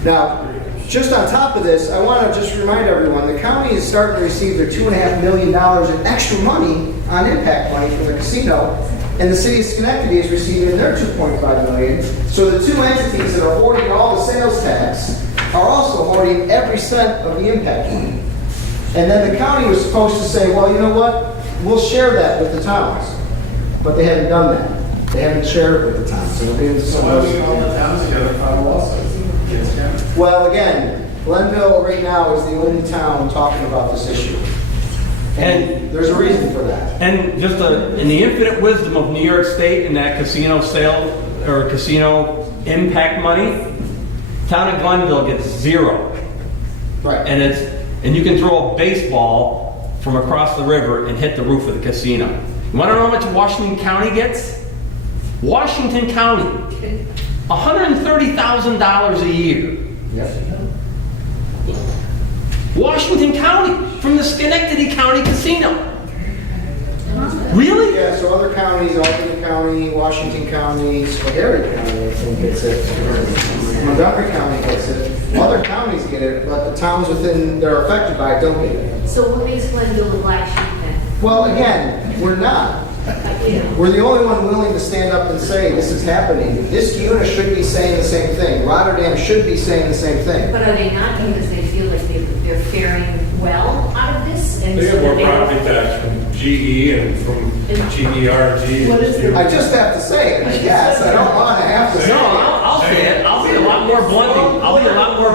Now, just on top of this, I want to just remind everyone, the county is starting to receive their $2.5 million in extra money on impact money from the casino, and the city of Schenectady is receiving their $2.5 million. So the two entities that are hoarding all the sales tax are also hoarding every cent of the impact money. And then the county was supposed to say, well, you know what? We'll share that with the towns. But they haven't done that. They haven't shared it with the towns. So we're getting some Why don't we all the towns together file lawsuits against county? Well, again, Glenville right now is the only town talking about this issue. And there's a reason for that. And just in the infinite wisdom of New York State and that casino sale or casino impact money, town of Glenville gets zero. Right. And you can throw a baseball from across the river and hit the roof of the casino. You want to know how much Washington County gets? Washington County, $130,000 a year. Yes. Washington County from the Schenectady County Casino. Really? Yeah, so other counties, Albany County, Washington County, Schoharie County, I think gets it. Montgomery County gets it. Other counties get it, but the towns within that are affected by it don't get it. So what makes Glenville the black sheep then? Well, again, we're not. You know, We're the only one willing to stand up and say this is happening. Niskayuna should be saying the same thing. Rotterdam should be saying the same thing. but are they not because they feel like they're faring well out of this? And They so get more that property tax from GE and from GERG. What is it? I just have to say it, I guess. I don't want to have to say No, it. I'll say it. I'll be a lot more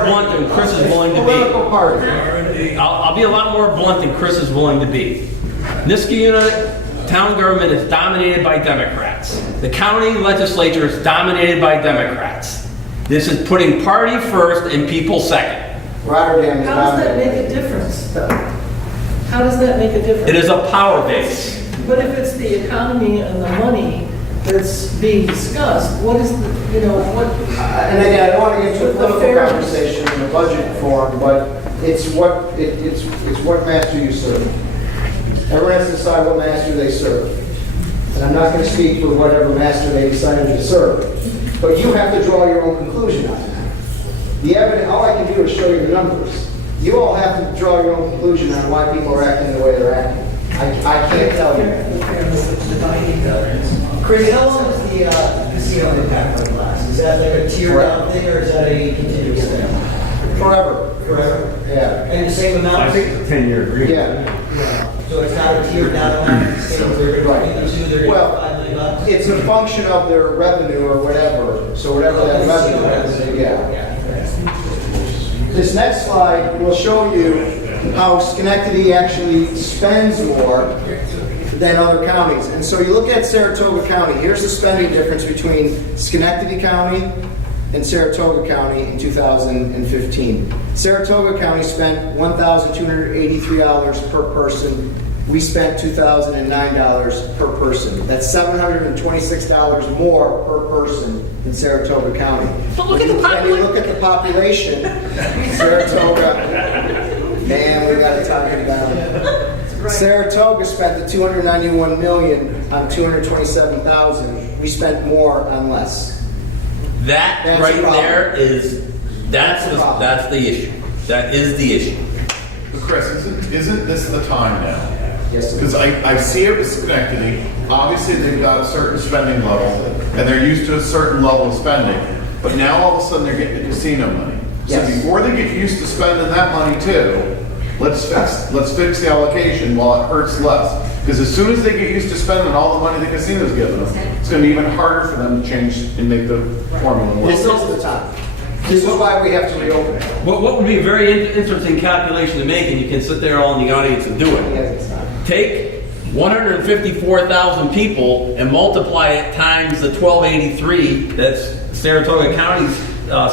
blunt than Chris is willing to be. Political party. I'll be a lot more blunt than Chris is willing to be. Niskayuna town government is dominated by Democrats. The county legislature is dominated by Democrats. This is putting party first and people second. Rotterdam is How does that dominated. make a difference, though? How does that make a difference? It is a power base. But if it's the economy and the money that's being discussed, what is the, what? And again, I don't want to get into a The political fair- conversation in the budget forum, but it's what master you serve. Everyone has to decide what master they serve. And I'm not going to speak for whatever master they decided to serve. But you have to draw your own conclusion on that. The evidence, all I can do is show you the numbers. You all have to draw your own conclusion on why people are acting the way they're acting. I can't tell you. Chris, how long is the casino impact fund last? Is that like a tiered down thing, or is that a continuous thing? Forever. Forever? Yeah. And the same amount? I think it's a 10-year agreement. Yeah. So it's not IT are now on these things, they're going to do, they're going to Well, get $5 million. It's a function of their revenue or whatever, so whatever that revenue is, yeah. This next slide will show you how Schenectady actually spends more than other counties. And so you look at Saratoga County, here's the spending difference between Schenectady County and Saratoga County in 2015. Saratoga County spent $1,283 per person. We spent $2,009 per person. That's $726 more per person in Saratoga County. But look at the And you look at the population, Saratoga, man, we gotta talk it down. Saratoga spent the $291 million on 227,000. We spent more on less. That That's right the problem. there is, that's the issue. That is the issue. But Chris, isn't this the time now? Yes, sir. Because I see it with Schenectady. Obviously, they've got a certain spending level, and they're used to a certain level of spending. But now all of a sudden, they're getting the casino money. So Yes. before they get used to spending that money too, let's fix the allocation while it hurts less. Because as soon as they get used to spending all the money the casino's giving them, it's going to be even harder for them to change and make the formula work. This is the time. This is why we have to reopen it. What would be a very interesting calculation to make, and you can sit there all in the audience and do it. Yes, it's time. Take 154,000 people and multiply it times the 1283 that's Saratoga County's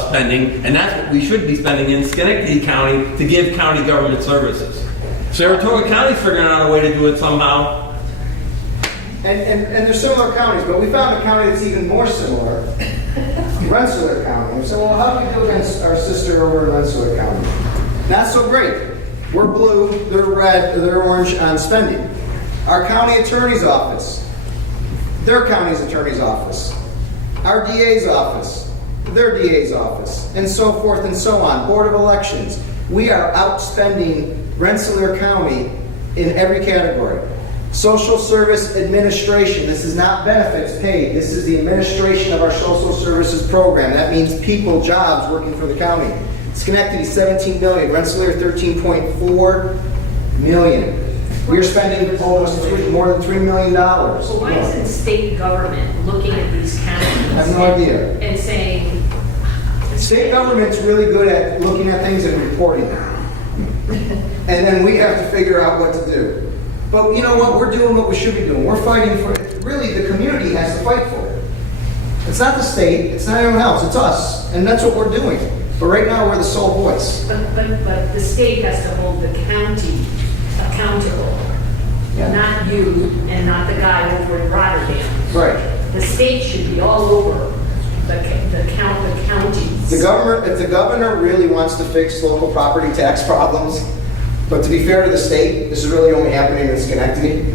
spending, and that's what we should be spending in Schenectady County to give county government services. Saratoga County's figuring out a way to do it somehow. And they're similar counties, but we found a county that's even more similar, Rensselaer County. We said, well, how do we do against our sister over in Rensselaer County? Not so great. We're blue, they're red, they're orange on spending. Our county attorney's office, their county's attorney's office, our DA's office, their DA's office, and so forth and so on. Board of Elections. We are outspending Rensselaer County in every category. Social Service Administration. This is not benefits paid. This is the administration of our social services program. That means people, jobs working for the county. Schenectady, 17 million. Rensselaer, 13.4 million. We're spending almost more than $3 million. So why isn't state government looking at these counties? I have no idea. And saying. State government's really good at looking at things and reporting them. And then we have to figure out what to do. But you know what? We're doing what we should be doing. We're fighting for it. Really, the community has to fight for it. It's not the state. It's not anyone else. It's us. And that's what we're doing. But right now, we're the sole voice. But the state has to hold the county accountable. Yeah. Not you and not the guy over in Rotterdam. Right. The state should be all over the counties. The government, if the governor really wants to fix local property tax problems, but to be fair to the state, this is really only happening in Schenectady.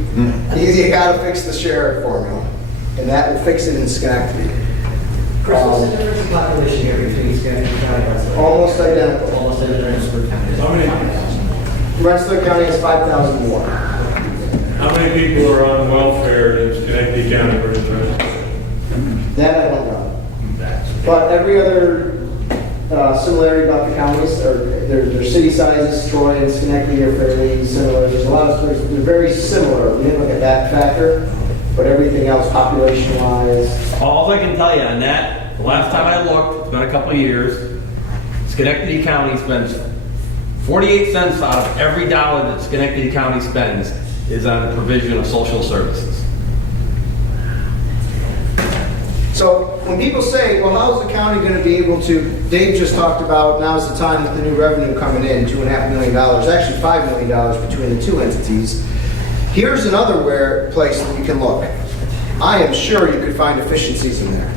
You gotta fix the sheriff formula, and that will fix it in Schenectady. Chris, what's the difference in population here between Schenectady County and Rensselaer? Almost identical. Almost identical. How many, Rensselaer County has 5,000 more. how many people are on welfare in Schenectady County versus Rensselaer? That I don't know. But every other similarity about the counties, or their city sizes, Troy and Schenectady are fairly similar. There's a lot of, they're very similar. We didn't look at that factor, but everything else, population-wise. All I can tell you on that, the last time I looked, it's been a couple of years, Schenectady County spends 48 cents out of every dollar that Schenectady County spends is on the provision of social services. So when people say, well, how is the county going to be able to, Dave just talked about now's the time with the new revenue coming in, $2.5 million, actually $5 million between the two entities. Here's another place that you can look. I am sure you could find efficiencies in there.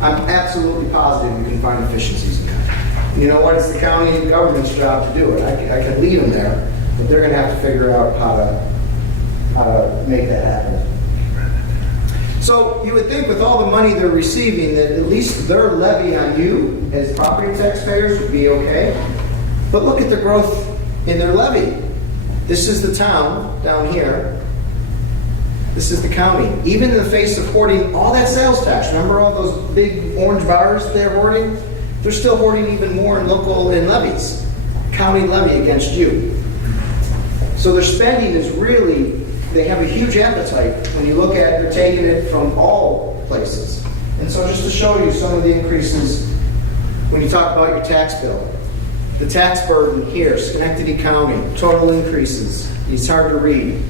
I'm absolutely positive you can find efficiencies in there. You know what? It's the county government's job to do it. I could lead them there, but they're going to have to figure out how to make that happen. So you would think with all the money they're receiving that at least their levy on you as property taxpayers would be okay. But look at the growth in their levy. This is the town down here. This is the county. Even in the face of hoarding all that sales tax, remember all those big orange bars they're hoarding? They're still hoarding even more in levies. County levy against you. So their spending is really they have a huge appetite when you look at, they're taking it from all places. And so just to show you some of the increases, when you talk about your tax bill, the tax burden here, Schenectady County, total increases, it's hard to read,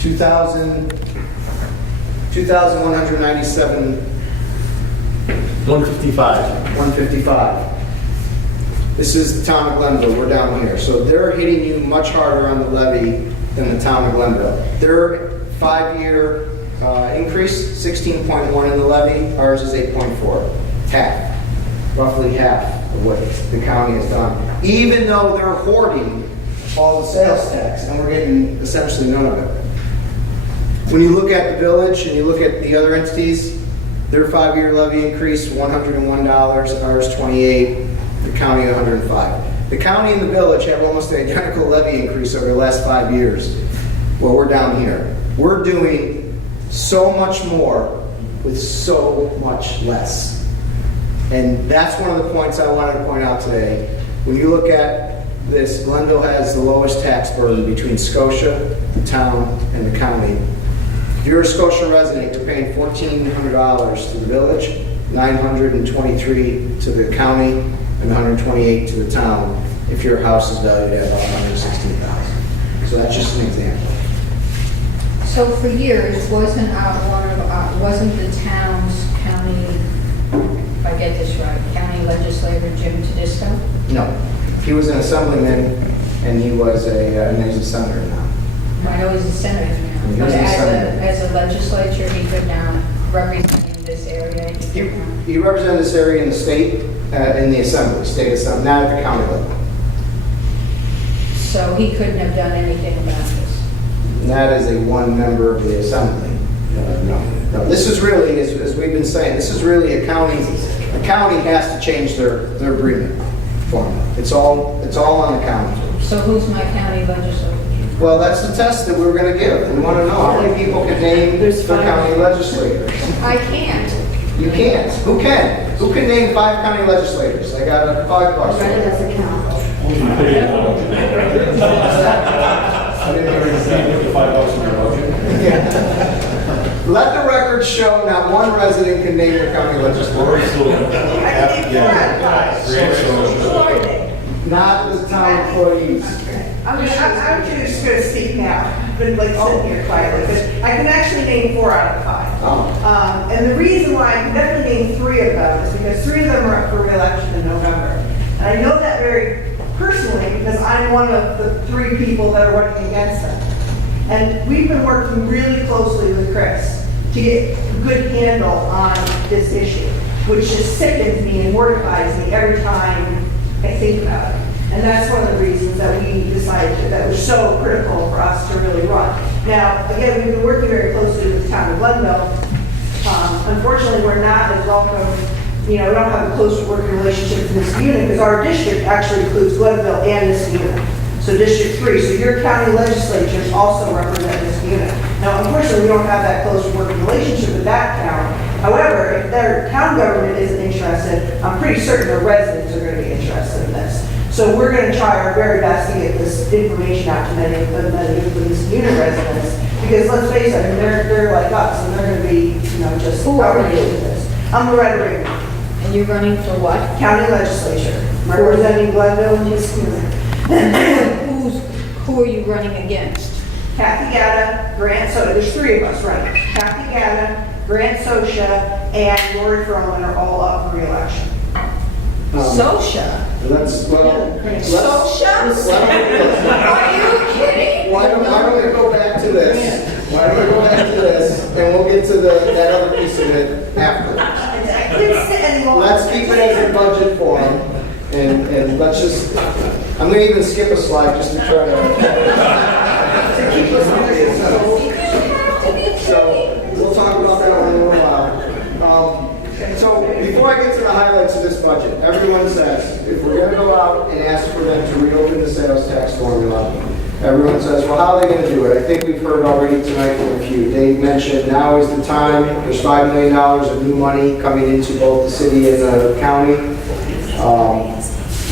2,197, 155. 155. This is the town of Glenville, we're down here. So they're hitting you much harder on the levy than the town of Glenville. Their 5-year increase, 16.1 in the levy, ours is 8.4, half, roughly half of what the county has done. Even though they're hoarding all the sales tax, and we're getting essentially none of it. When you look at the village and you look at the other entities, their 5-year levy increase, $101, ours 28, the county 105. The county and the village have almost an identical levy increase over the last 5 years. Well, we're down here. We're doing so much more with so much less. And that's one of the points I wanted to point out today. When you look at this, Glenville has the lowest tax burden between Scotia, the town, and the county. If you're a Scotia resident, you're paying $1,400 to the village, $923 to the county, and $128 to the town if your house is valued at $116,000. So that's just an example. So for years, wasn't the town's county, if I get this right, county legislator Jim Tedisco? No, he was an assemblyman, and he was and he's a senator now. I know he's a senator now, He but was a senator. as a legislature, he could not represent in this area. He represented this area in the state, in the assembly, state assembly, not at the county level. So he couldn't have done anything about this. Not as a one member of the assembly. No, this is really, as we've been saying, this is really a county has to change their agreement formula. It's all on the county. So who's my county legislator? Well, that's the test that we're going to give. We want to know how many people can name the county legislators. I can't. You can't. Who can? Who can name 5 county legislators? I got a $5. Brenda doesn't count. I didn't hear you say $5 in your motion. Let the record show not one resident can name your county legislator. Not the town employees. I'm just going to speak now. I've been like sitting here quietly, but I can actually name 4 out of 5. And the reason why I can definitely name 3 of them is because 3 of them are up for re-election in November. And I know that very personally because I'm one of the 3 people that are running against them. And we've been working really closely with Chris to get a good handle on this issue, which just sickens me and mortifies me every time I think about it. And that's one of the reasons that we decided that was so critical for us to really run. Now, again, we've been working very closely with the town of Glenville. Unfortunately, we're not as welcome, we don't have a close working relationship with Niskayuna because our district actually includes Glenville and Niskayuna. So District 3, so your county legislatures also represent Niskayuna. Now, unfortunately, we don't have that close working relationship with that town. However, if their town government isn't interested, I'm pretty certain their residents are going to be interested in this. So we're going to try our very best to get this information out to many of the Niskayuna residents. Because let's face it, they're like us, and they're going to be, just outraged with this. I'm Loretta Raymond. And you're running for what? County legislature, representing Glenville and Niskayuna. Who are you running against? Kathy Gatta, Grant Socha, there's 3 of us running. Kathy Gatta, Grant Socha, and Lori Froman are all up for re-election. Socha? Socha? Are you kidding? Why don't we go back to this? Why don't we go back to this, and we'll get to that other piece of it afterwards. I couldn't sit any longer. Let's keep it as a budget form, and let's just, I'm going to even skip a slide just to try to keep us moving. So we'll talk about that in a little while. So before I get to the highlights of this budget, everyone says, if we're going to go out and ask for them to reopen the sales tax formula, everyone says, well, how are they going to do it? I think we've heard already tonight from a few. Dave mentioned now is the time. There's $5 million of new money coming into both the city and the county.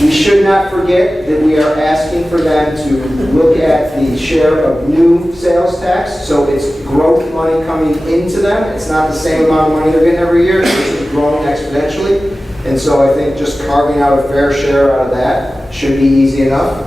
We should not forget that we are asking for them to look at the share of new sales tax, so it's growth money coming into them. It's not the same amount of money they're getting every year, it's growing exponentially. And so I think just carving out a fair share out of that should be easy enough.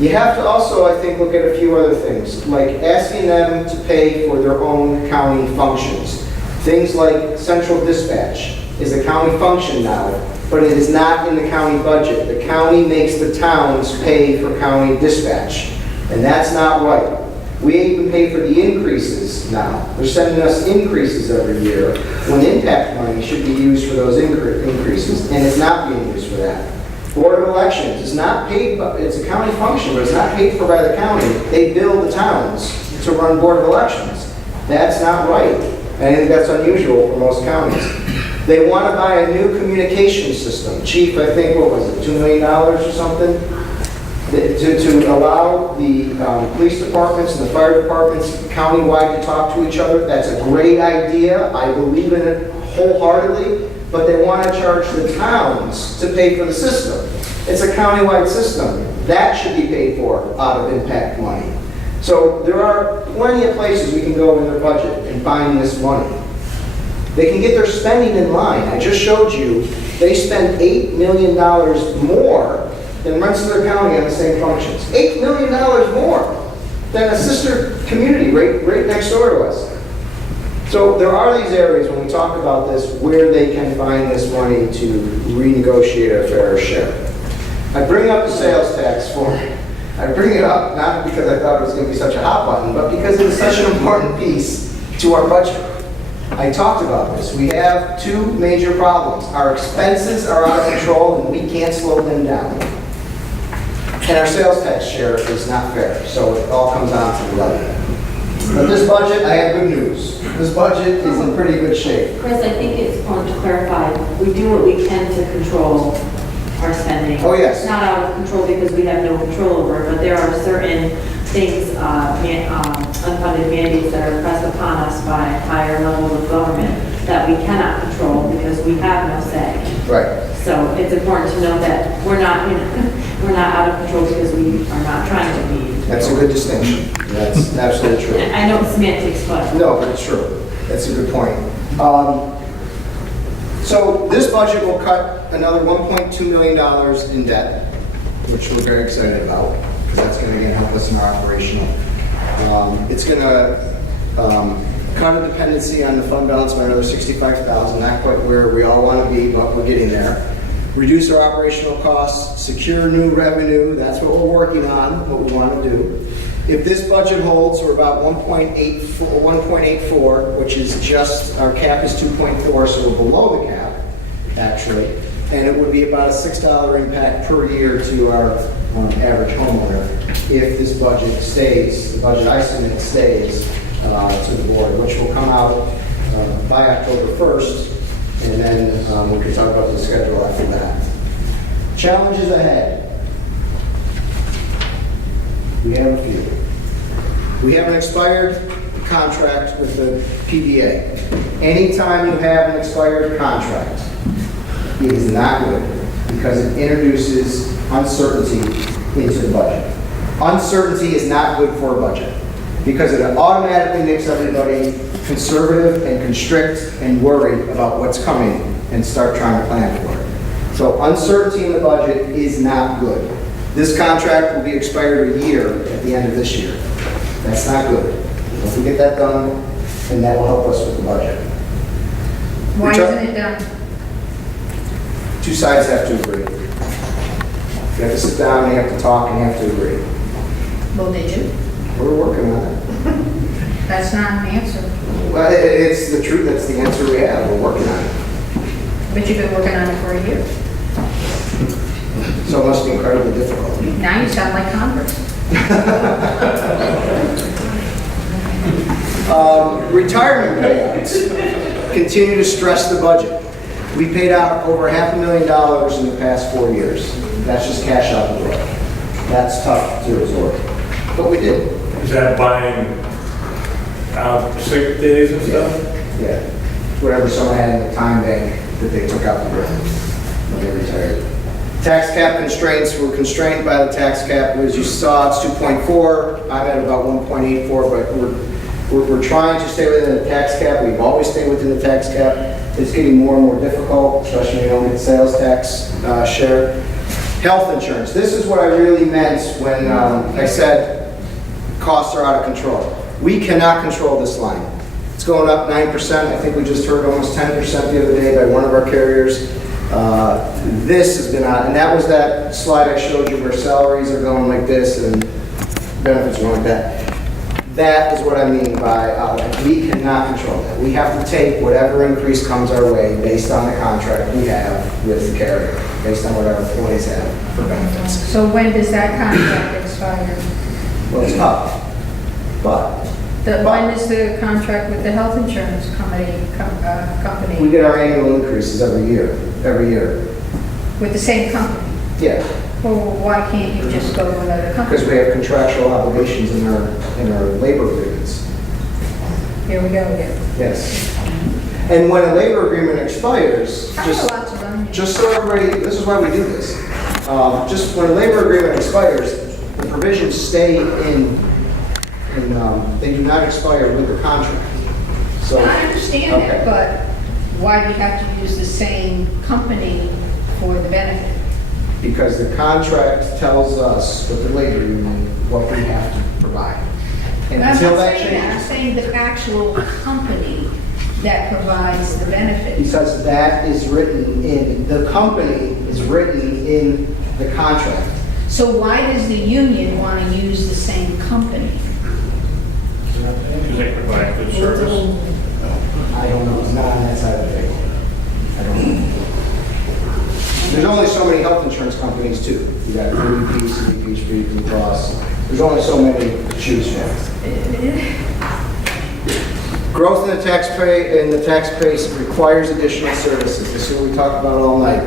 You have to also, I think, look at a few other things, like asking them to pay for their own county functions. Things like central dispatch is a county function now, but it is not in the county budget. The county makes the towns pay for county dispatch, and that's not right. We even pay for the increases now. They're sending us increases every year, when impact money should be used for those increases, and it's not being used for that. Board of Elections is not paid, it's a county function, but it's not paid for by the county. They bill the towns to run Board of Elections. That's not right. And I think that's unusual for most counties. They want to buy a new communication system. Chief, I think, what was it, $2 million or something? To allow the police departments and the fire departments countywide to talk to each other. That's a great idea. I believe in it wholeheartedly. But they want to charge the towns to pay for the system. It's a countywide system. That should be paid for out of impact money. So there are plenty of places we can go in their budget and find this money. They can get their spending in line. I just showed you, they spend $8 million more than Rensselaer County on the same functions. $8 million more than a sister community right next door to us. So there are these areas when we talk about this where they can find this money to renegotiate a fair share. I bring up the sales tax I bring it up not because I thought it was going to be such a hot button, but because it is such an important piece to our budget. I talked about this. We have two major problems. Our expenses are out of control and we can't slow them down. And our sales tax share is not fair, so it all comes down to the levy. But this budget, I have good news. This budget is in pretty good shape. Chris, I think it's important to clarify, we do what we can to control our spending. Oh, yes. It's not out of control because we have no control over it, but there are certain things, unfunded mandates that are pressed upon us by higher levels of government that we cannot control because we have no say. Right. So it's important to know that we're not, we're not out of control because we are not trying to be. That's a good distinction. That's absolutely true. I know it's semantics, but. No, but it's true. That's a good point. So this budget will cut another $1.2 million in debt, which we're very excited about, because that's going to again help us in our operational. It's going to cut a dependency on the fund balance by another $65,000, not quite where we all want to be, but we're getting there. Reduce our operational costs, secure new revenue, that's what we're working on, what we want to do. If this budget holds, we're about 1.84, which is just, our cap is 2.4, so we're below the cap, actually. And it would be about a $6 impact per year to our average homeowner if this budget stays, the budget I submit stays to the board, which will come out by October 1st. And then we can talk about the schedule after that. Challenges ahead. We have a few. We have an expired contract with the PBA. Anytime you have an expired contract, it is not good because it introduces uncertainty into the budget. Uncertainty is not good for a budget because it automatically makes everybody conservative and constrict and worried about what's coming and start trying to plan for it. So uncertainty in the budget is not good. This contract will be expired a year at the end of this year. That's not good. If we get that done, then that will help us with the budget. Why isn't it done? Two sides have to agree. You have to sit down, you have to talk, and you have to agree. Well, did you? We're working on it. That's not an answer. Well, it's the truth. That's the answer we have. We're working on it. But you've been working on it for a year. So it must be incredibly difficult. Now you sound like Congress. Retirement payouts continue to stress the budget. We paid out over $500,000 in the past 4 years. That's just cash out the door. That's tough to absorb. But we did. Is that buying sick days and stuff? Yeah. Whatever someone had in the time bank that they took out the when they retired. Tax cap constraints, we're constrained by the tax cap. As you saw, it's 2.4. I'm at about 1.84, but we're trying to stay within the tax cap. We've always stayed within the tax cap. It's getting more and more difficult, especially when you don't get sales tax share. Health insurance. This is what I really meant when I said costs are out of control. We cannot control this line. It's going up 9%. I think we just heard almost 10% the other day by one of our carriers. This has been on, and that was that slide I showed you where salaries are going like this and benefits are going like that. That is what I mean by we cannot control that. We have to take whatever increase comes our way based on the contract we have with the carrier, based on what our employees have for benefits. So when does that contract expire? Well, it's up, but When is the contract with the health insurance company? we get our annual increases every year. With the same company? Yeah, Well, why can't you just go to another company? because we have contractual obligations in our labor agreements. Here we go again. Yes. And when a labor agreement expires, I have a lot to learn. just so everybody, this is why we do this. Just when a labor agreement expires, the provisions stay in they do not expire with the contract. So I understand okay. that, but why do you have to use the same company for the benefit? Because the contract tells us with the labor union what we have to provide. And I'm until not that saying that, I'm changes, saying the actual company that provides the benefit. because that is written in, the company is written in the contract. So why does the union want to use the same company? Because they provide good service. I don't know, it's not on that side of the table. I don't know. There's only so many health insurance companies too. You got Blue Cross, CPHP, Blue Cross. There's only so many to choose from. Growth in the tax base requires additional services. This is what we talked about all night.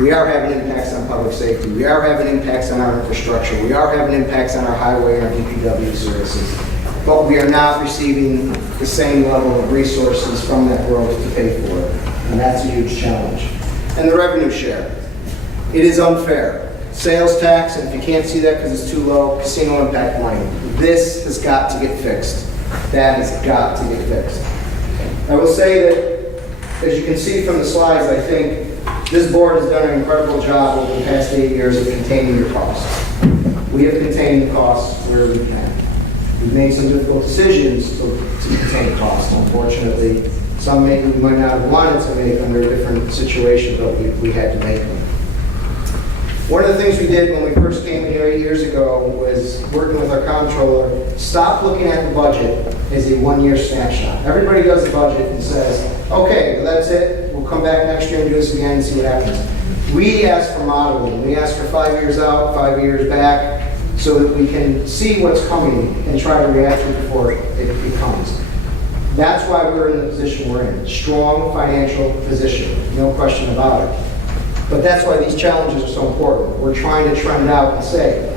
We are having impacts on public safety. We are having impacts on our infrastructure. We are having impacts on our highway and our DPW services. But we are not receiving the same level of resources from that growth to pay for it. And that's a huge challenge. And the revenue share. It is unfair. Sales tax, and if you can't see that because it's too low, casino impact line. This has got to get fixed. That has got to get fixed. I will say that, as you can see from the slides, I think this board has done an incredible job over the past 8 years of containing the costs. We have contained the costs where we can. We've made some difficult decisions to contain costs, unfortunately. Some we might not have wanted to make under a different situation, but we had to make them. One of the things we did when we first came here 8 years ago was working with our comptroller, stop looking at the budget as a one-year snapshot. Everybody does a budget and says, okay, well, that's it. We'll come back next year and do this again and see what happens. We ask for modeling. We ask for 5 years out, 5 years back, so that we can see what's coming and try to react to it before it comes. That's why we're in the position we're in. Strong financial position, no question about it. But that's why these challenges are so important. We're trying to trend out and say,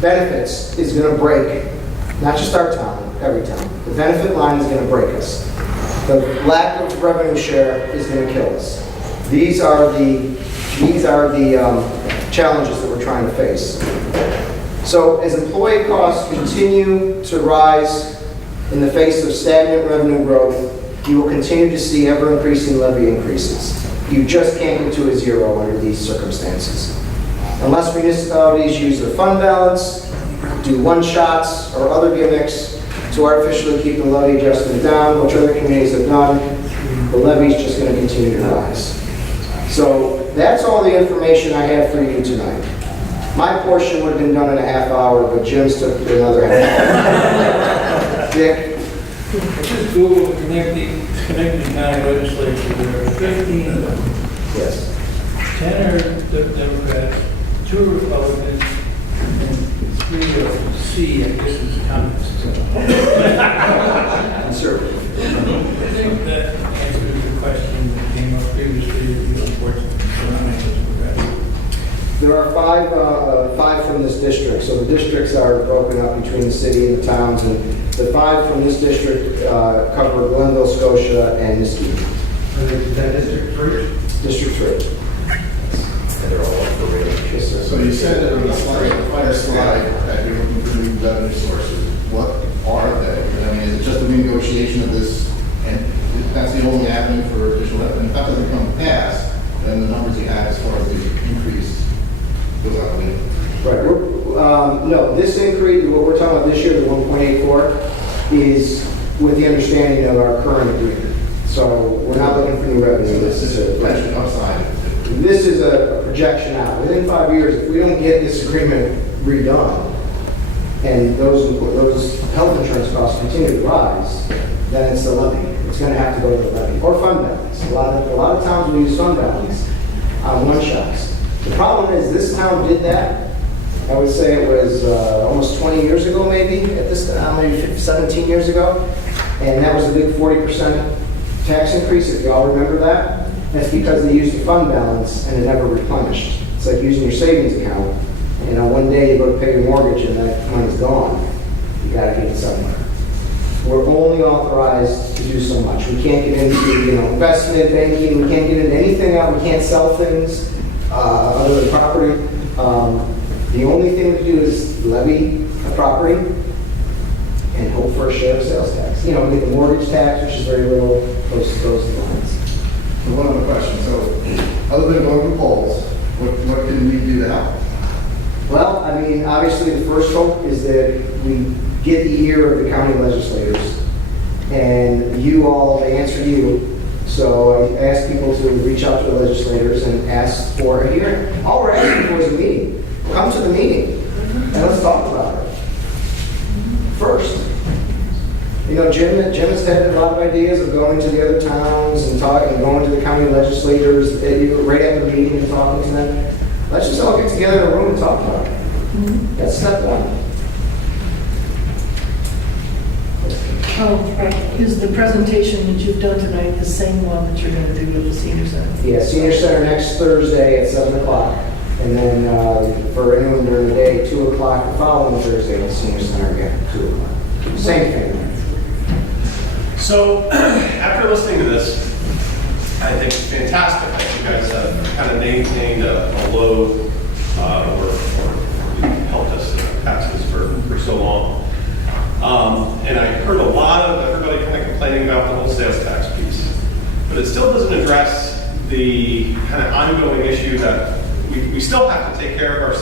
benefits is going to break, not just our town, every town. The benefit line is going to break us. The lack of revenue share is going to kill us. These are the challenges that we're trying to face. So as employee costs continue to rise in the face of stagnant revenue growth, you will continue to see ever-increasing levy increases. You just can't get to a zero under these circumstances. Unless municipalities use their fund balance, do one-shots or other gimmicks to artificially keep the levy adjustment down, which other communities have done, the levy's just going to continue to rise. So that's all the information I have for you tonight. My portion would have been done in a half hour, but Jim's took another half hour. Dick? Just Google connecting county legislature, there are 15 of them. Yes. 10 are Democrats, 2 are Republicans, and 3 are C, I guess is communists. Conservative. I think that answers the question that came up previously, the unfortunate surroundings of Democrats. There are five from this district, so the districts are broken up between the city and the towns, and the 5 from this district cover Glenville, Scotia, and Nisku. Is that District 3? District 3. And they're all up for you said it on the slide, the fire slide, that you're looking for new revenue sources. What are they? I mean, is it just a renegotiation of this, and that's the only avenue for additional revenue? If that doesn't come to pass, then the numbers you had as far as the increase goes out the window. Right, no, this increase, what we're talking about this year, the 1.84, is with the understanding of our current agreement. So we're not looking for new revenue. This is a potential upside. This is a projection out. Within 5 years, if we don't get this agreement redone, and those health insurance costs continue to rise, then it's the levy. It's going to have to go to the levy or fund balance. A lot of towns will use fund balance on one shots. The problem is this town did that. I would say it was almost 20 years ago, maybe at this maybe 17 years ago, and that was a big 40% tax increase. If you all remember that, that's because they used the fund balance and it never replenished. It's like using your savings account. You know, one day you go to pay your mortgage and that money's gone. You got to get it somewhere. We're only authorized to do so much. We can't get into investment banking. We can't get into anything else. We can't sell things other than property. The only thing we can do is levy a property and hope for a share of sales tax. You know, we get the mortgage tax, which is very little, those lines. So one other question. So other than going to polls, what can we do to help? Well, I mean, obviously the first hope is that we get the ear of the county legislators and you all, they answer you. So I ask people to reach out to the legislators and ask for a hearing. All we're asking for is a meeting. Come to the meeting and let's talk about it first. You know, Jim has had a lot of ideas of going to the other towns and talking, going to the county legislators right after the meeting and talking to them. Let's just all get together in a room and talk about it. That's step one. Is the presentation that you've done tonight the same one that you're going to do at the senior center? Yeah, senior center next Thursday at 7 o'clock. And then for anyone during the day, 2 o'clock the following Thursday at the senior center again, 2 o'clock. Same thing. So after listening to this, I think it's fantastic that you guys have kind of maintained a low or helped us in taxes for so long. And I heard a lot of everybody kind of complaining about the whole sales tax piece. But it still doesn't address the kind of ongoing issue that we still have to take care of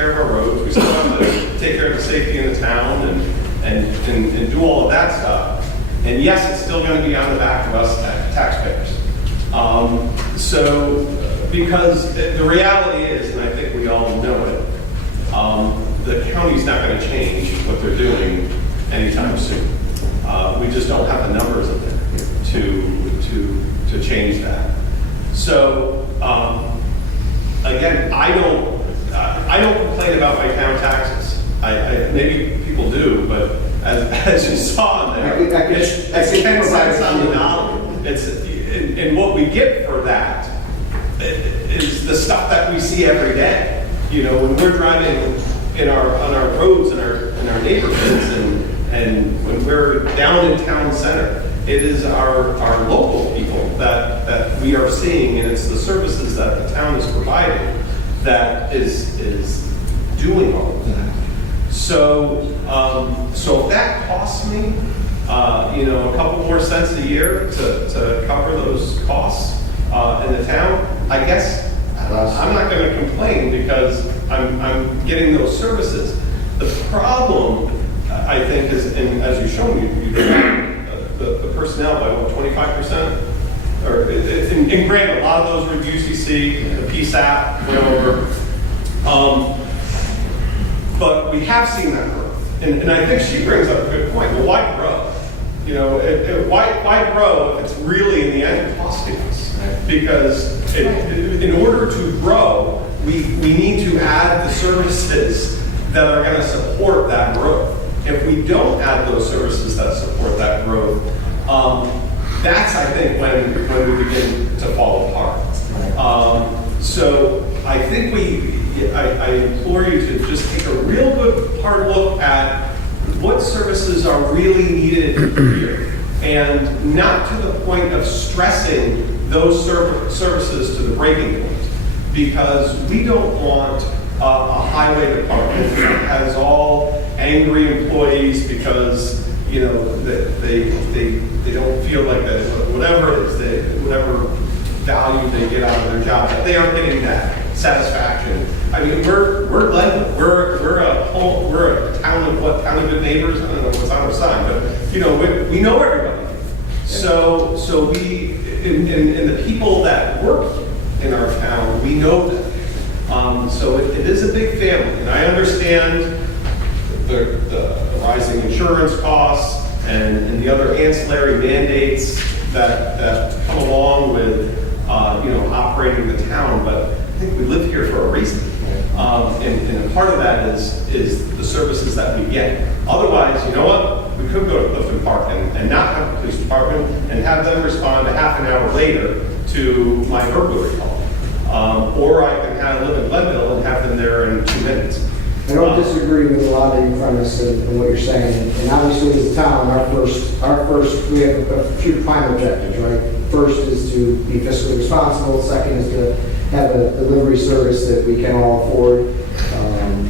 our roads. We still have to take care of the safety in the town and do all of that stuff. And yes, it's still going to be on the back of us taxpayers. Because the reality is, and I think we all know it, the county's not going to change what they're doing anytime soon. We just don't have the numbers of it to change that. So again, I don't complain about my town taxes. Maybe people do, but as you saw in there, it's 10 cents on the dollar. And what we get for that is the stuff that we see every day. You know, when we're driving on our roads in our neighborhoods and when we're down in town center, it is our local people that we are seeing, and it's the services that the town is providing that is doing all of that. So if that costs me, a couple more cents a year to cover those costs in the town, I guess I'm not going to complain because I'm getting those services. The problem, I think, is, and as you've shown, you the personnel by what, 25%? And granted, a lot of those were UCC, the PSAP went over. But we have seen that growth. And I think she brings up a good point. Well, why grow? You know, why grow if it's really in the end costing us? Because in order to grow, we need to add the services that are going to support that growth. If we don't add those services that support that growth, that's, I think, when we begin to fall apart. So I think I implore you to just take a real good hard look at what services are really needed here, and not to the point of stressing those services to the breaking point, because we don't want a highway department that has all angry employees because, you know, they don't feel like that, whatever it is, whatever value they get out of their job, that they aren't getting that satisfaction. I mean, we're Glenville. We're a town of what? Town of good neighbors? I don't know what's on our sign, but you know, we know everybody. So we and the people that work in our town, we know them. So it is a big family, and I understand the rising insurance costs and the other ancillary mandates that come along with you know, operating the town. But I think we live here for a reason, and a part of that is the services that we get. Otherwise, you know what? We could go to Clifton Park and not have a police department and have them respond a half an hour later to my burglary call. Or I can live in Glenville and have them there in 2 minutes. I don't disagree with a lot of your premise and what you're saying. And obviously, as a town, our first, we have a few prime objectives, right? First is to be fiscally responsible. Second is to have a delivery service that we can all afford,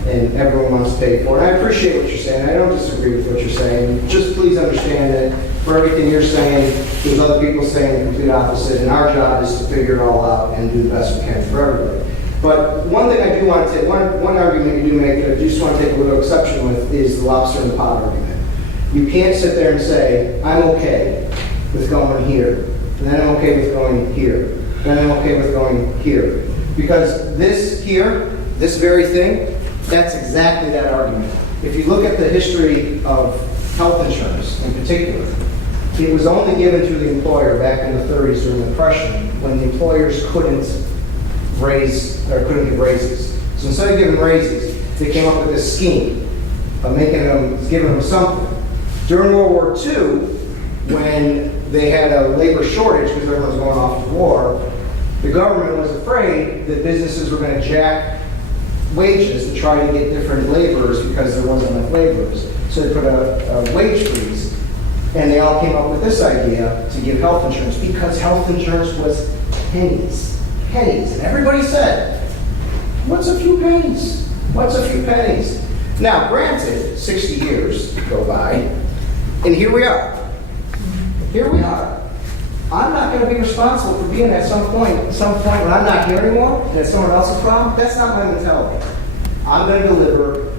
and everyone wants to pay for. And I appreciate what you're saying. I don't disagree with what you're saying. Just please understand that for everything you're saying, there's other people saying the complete opposite. And our job is to figure it all out and do the best we can for everybody. But one thing I do want to take, one argument you do make that I just want to take a little exception with is the lobster in the pot argument. You can't sit there and say, I'm okay with going here, and then I'm okay with going here, then I'm okay with going here. Because this here, this very thing, that's exactly that argument. If you look at the history of health insurance in particular, it was only given to the employer back in the 30s during the Depression when the employers couldn't give raises. So instead of giving raises, they came up with this scheme of giving them something. During World War II, when they had a labor shortage because everyone was going off to war, the government was afraid that businesses were going to jack wages to try to get different laborers because there wasn't enough laborers. So they put a wage freeze, and they all came up with this idea to give health insurance because health insurance was pennies. Pennies. And everybody said, what's a few pennies? What's a few pennies? Now, granted, 60 years go by, and here we are. Here we are. I'm not going to be responsible for being at some point when I'm not here anymore, and it's someone else's problem. That's not my mentality. I'm going to deliver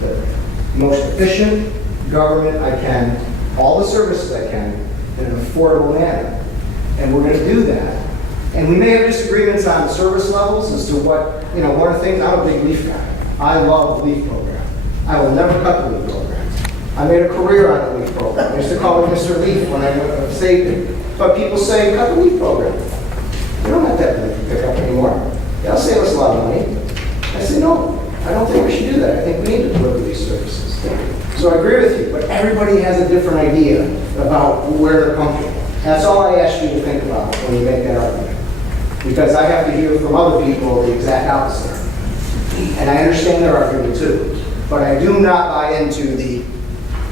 the most efficient government I can, all the services I can, in an affordable manner. And we're going to do that. And we may have disagreements on the service levels as to what, you know, one of the things, I'm a big leaf guy. I love the leaf program. I will never cut the leaf program. I made a career on the leaf program. I used to call it Mr. Leaf when I saved it. But people say, cut the leaf program. We don't have to have leaf pickup anymore. That'll save us a lot of money. I say, no, I don't think we should do that. I think we need to deliver these services. So I agree with you, but everybody has a different idea about where they're comfortable. That's all I ask you to think about when you make that argument. Because I have to hear from other people the exact opposite. And I understand their argument too. But I do not buy into the,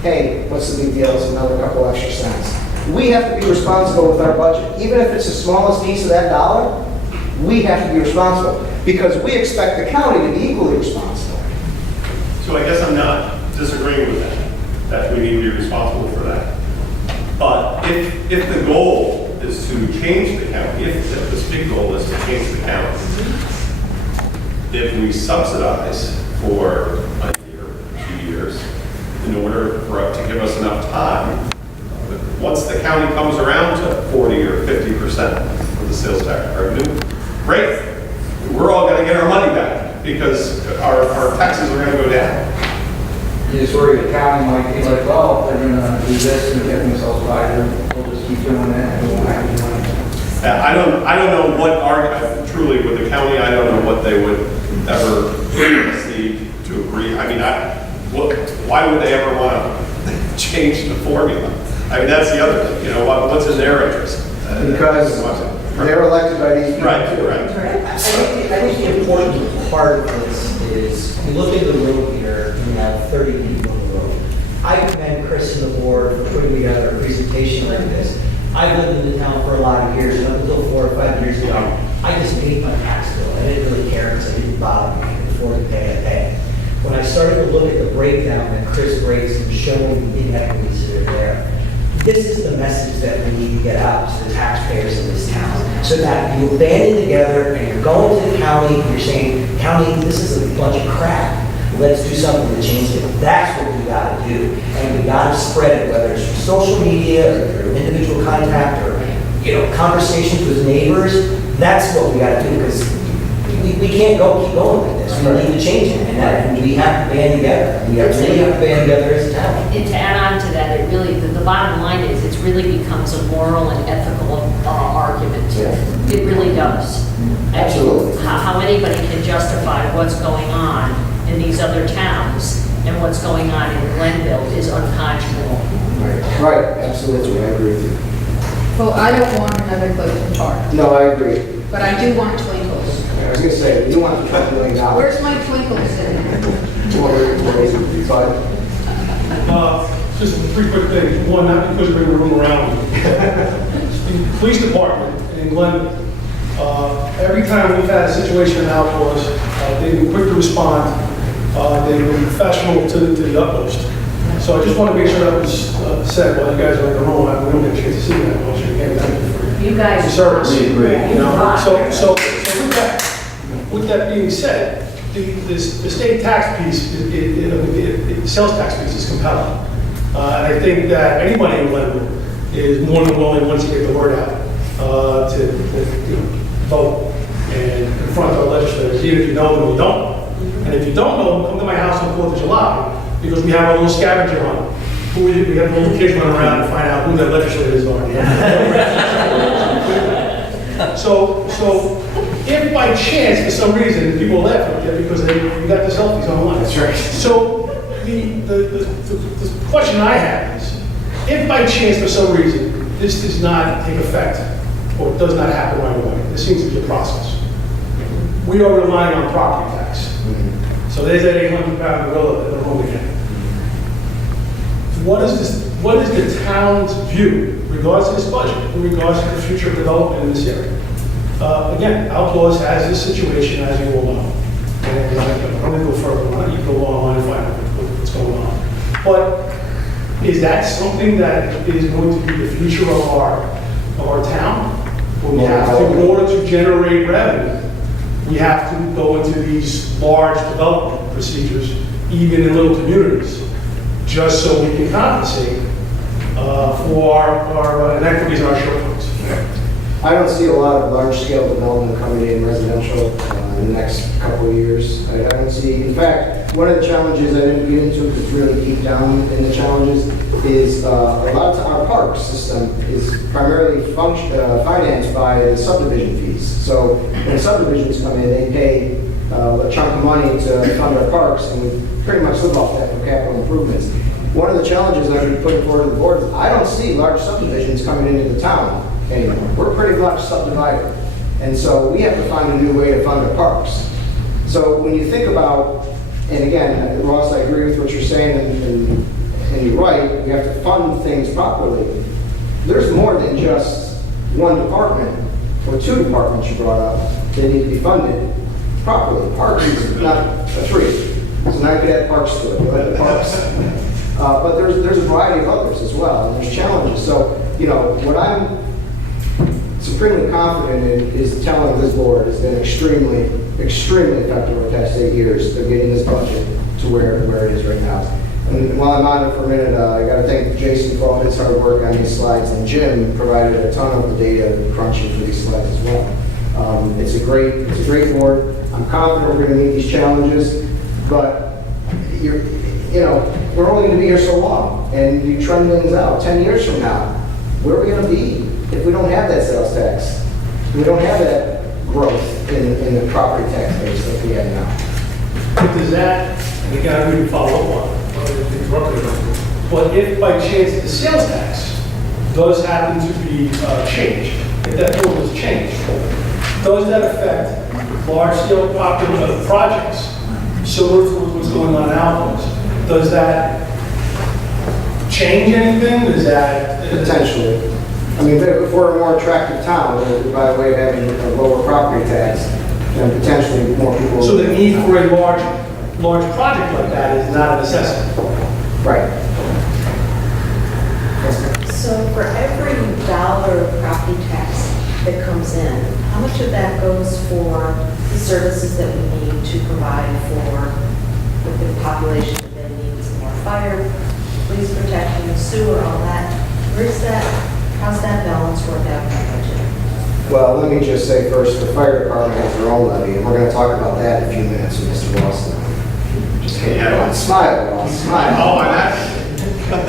hey, what's the big deal? It's another couple extra cents. We have to be responsible with our budget. Even if it's the smallest piece of that dollar, we have to be responsible. Because we expect the county to be equally responsible. So I guess I'm not disagreeing with that we need to be responsible for that. But if the goal is to change the county, if this big goal is to change the county, if we subsidize for a year, 2 years, in order for it to give us enough time, once the county comes around to 40 or 50% of the sales tax revenue, great. We're all going to get our money back because our taxes are going to go down. You just worry the county might be like, well, they're going to do this and get themselves by, we'll just keep doing that and we'll have to do it. I don't know what truly with the county, I don't know what they would ever see to agree. I mean, why would they ever want to change the formula? I mean, that's the other thing, you know, what's in their interest? Because they're elected by these people. Right. I think the important part of this is, you look at the room here, you have 30 people in the room. I commend Chris and the board for putting together a presentation like this. I've lived in the town for a lot of years, and up until 4 or 5 years ago, I just paid my tax bill. I didn't really care because it didn't bother me. afford to pay, I pay. When I started to look at the breakdown that Chris breaks and showing the inequities that are there, this is the message that we need to get out to the taxpayers in this town, so that you're banding together and you're going to the county, and you're saying, county, this is a bunch of crap. Let's do something to change it. That's what we gotta do. And we gotta spread it, whether it's through social media or through individual contact or, conversations with neighbors. That's what we gotta do, because we can't keep going with this. We need to change it, and we have to band together. We really have to band together as a town. And to add on to that, it really, the bottom line is, it really becomes a moral and ethical argument. Yeah. It really does. Absolutely. How anybody can justify what's going on in these other towns and what's going on in Glenville is unconscionable. Right, absolutely, I agree with you. Well, I don't want another Clayton Park, No, I agree. but I do want twinkles. I was gonna say, you want the $12 million. Where's my twinkles in? Just three quick things. One, not because we're in the room around. The police department in Glenville, every time we've had a situation in Outlaws, they've been quick to respond. They've been professional to the utmost. So I just want to make sure that was said while you guys are in the room. We don't get a chance to see that much. Again, thank you for You guys. your service. We agree. So with that being said, the state tax piece, the sales tax piece is compelling. And I think that anybody in Glenville is more than willing, once you get the word out, to vote and confront our legislators, even if you know them or you don't. And if you don't know them, come to my house on 4th of July, because we have a little scavenger hunt. We have little kids running around and find out who the legislators are. So if by chance, for some reason, people laugh at you because you got the selfies online. That's right. So the question I have is, if by chance, for some reason, this does not take effect, or does not happen right away, there seems to be a process. We are relying on property tax. So there's that 800-pound gorilla in the room again. What is the town's view in regards to this budget, in regards to the future development in this area? Again, Outlaws has this situation, as you all know. And I'm going to go further on it. You can go online and find out what's going on. But is that something that is going to be the future of our town? Where we have to, in order to generate revenue, we have to go into these large development procedures, even in little communities, just so we can compensate for our inequities and our shortcomings. I don't see a lot of large-scale development coming in residential in the next couple of years. I don't see, in fact, one of the challenges I didn't get into because it's really deep down in the challenges is a lot of our park system is primarily financed by the subdivision fees. So when subdivisions come in, they pay a chunk of money to fund our parks, and we pretty much live off that for capital improvements. One of the challenges I've been putting forward to the board is I don't see large subdivisions coming into the town anymore. We're pretty much subdivided. And so we have to find a new way to fund our parks. So when you think about, and again, Ross, I agree with what you're saying, and you're right, we have to fund things properly. There's more than just one department or two departments you brought up that need to be funded properly. Parks is not a tree. So now you could add parks to it. You'll add the parks. But there's a variety of others as well, and there's challenges. So, what I'm supremely confident in is telling this board has been extremely, extremely effective over the past 8 years of getting this budget to where it is right now. And while I'm on it for a minute, I got to thank Jason for all his hard work on these slides, and Jim provided a ton of the data crunching for these slides as well. It's a great board. I'm confident we're going to meet these challenges, but we're only going to be here so long, and you trend things out 10 years from now. Where are we going to be if we don't have that sales tax? If we don't have that growth in the property tax base that we have now. But does that, and again, I didn't follow up on it, but if by chance the sales tax does happen to be changed, if that bill was changed, does that affect large-scale popular projects similar to what's going on in Outlaws? Does that change anything? Does that... Potentially. I mean, if we're a more attractive town, by the way of having a lower property tax, and potentially more people. So the need for a large project like that is not a necessity. Right. So for every dollar of property tax that comes in, how much of that goes for the services that we need to provide for the population that then needs more fire, police protection, sewer, all that? Where's that, how's that balance work out in the budget? Well, let me just say first, the fire department has their own levy, and we're gonna talk about that in a few minutes with Mr. Lawson. Just kidding. Smile, Ross, smile. Oh, I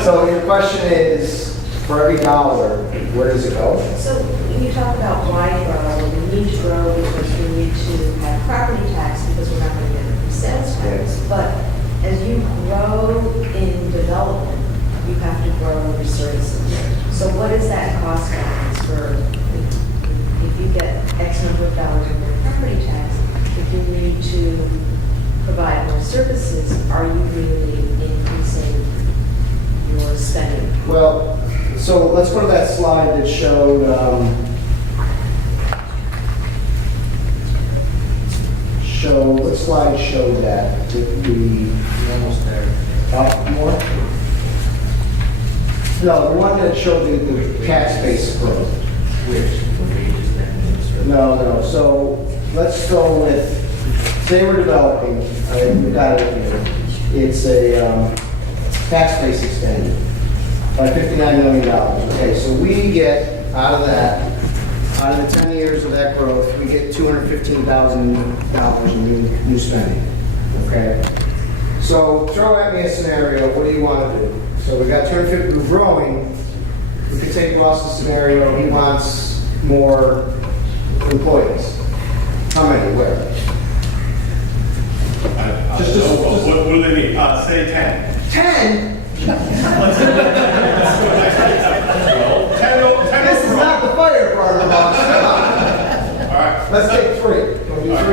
So your question is, for every dollar, where does it go? So when you talk about why grow, we need to grow because we need to have property tax because we're not going to get the sales tax. But as you grow in development, you have to grow your services. So what is that cost balance for, if you get X number of dollars in your property tax, if you need to provide more services, are you really increasing your spending? Well, so let's go to that slide that showed, what slide showed that? We're almost there. More? No, the one that showed the tax base growth. No, so let's go with, say we're developing, we've got it here. It's a tax base extended by $59 million. Okay, so we get out of that, out of the 10 years of that growth, we get $215,000 in new spending. Okay? So throw at me a scenario, what do you want to do? So we got 250, we're growing, we could take Ross's scenario, he wants more employees. How many, where? What do they need? Say 10. 10? This is not the fire department, boss. All right. Let's take 3. Want to do 3?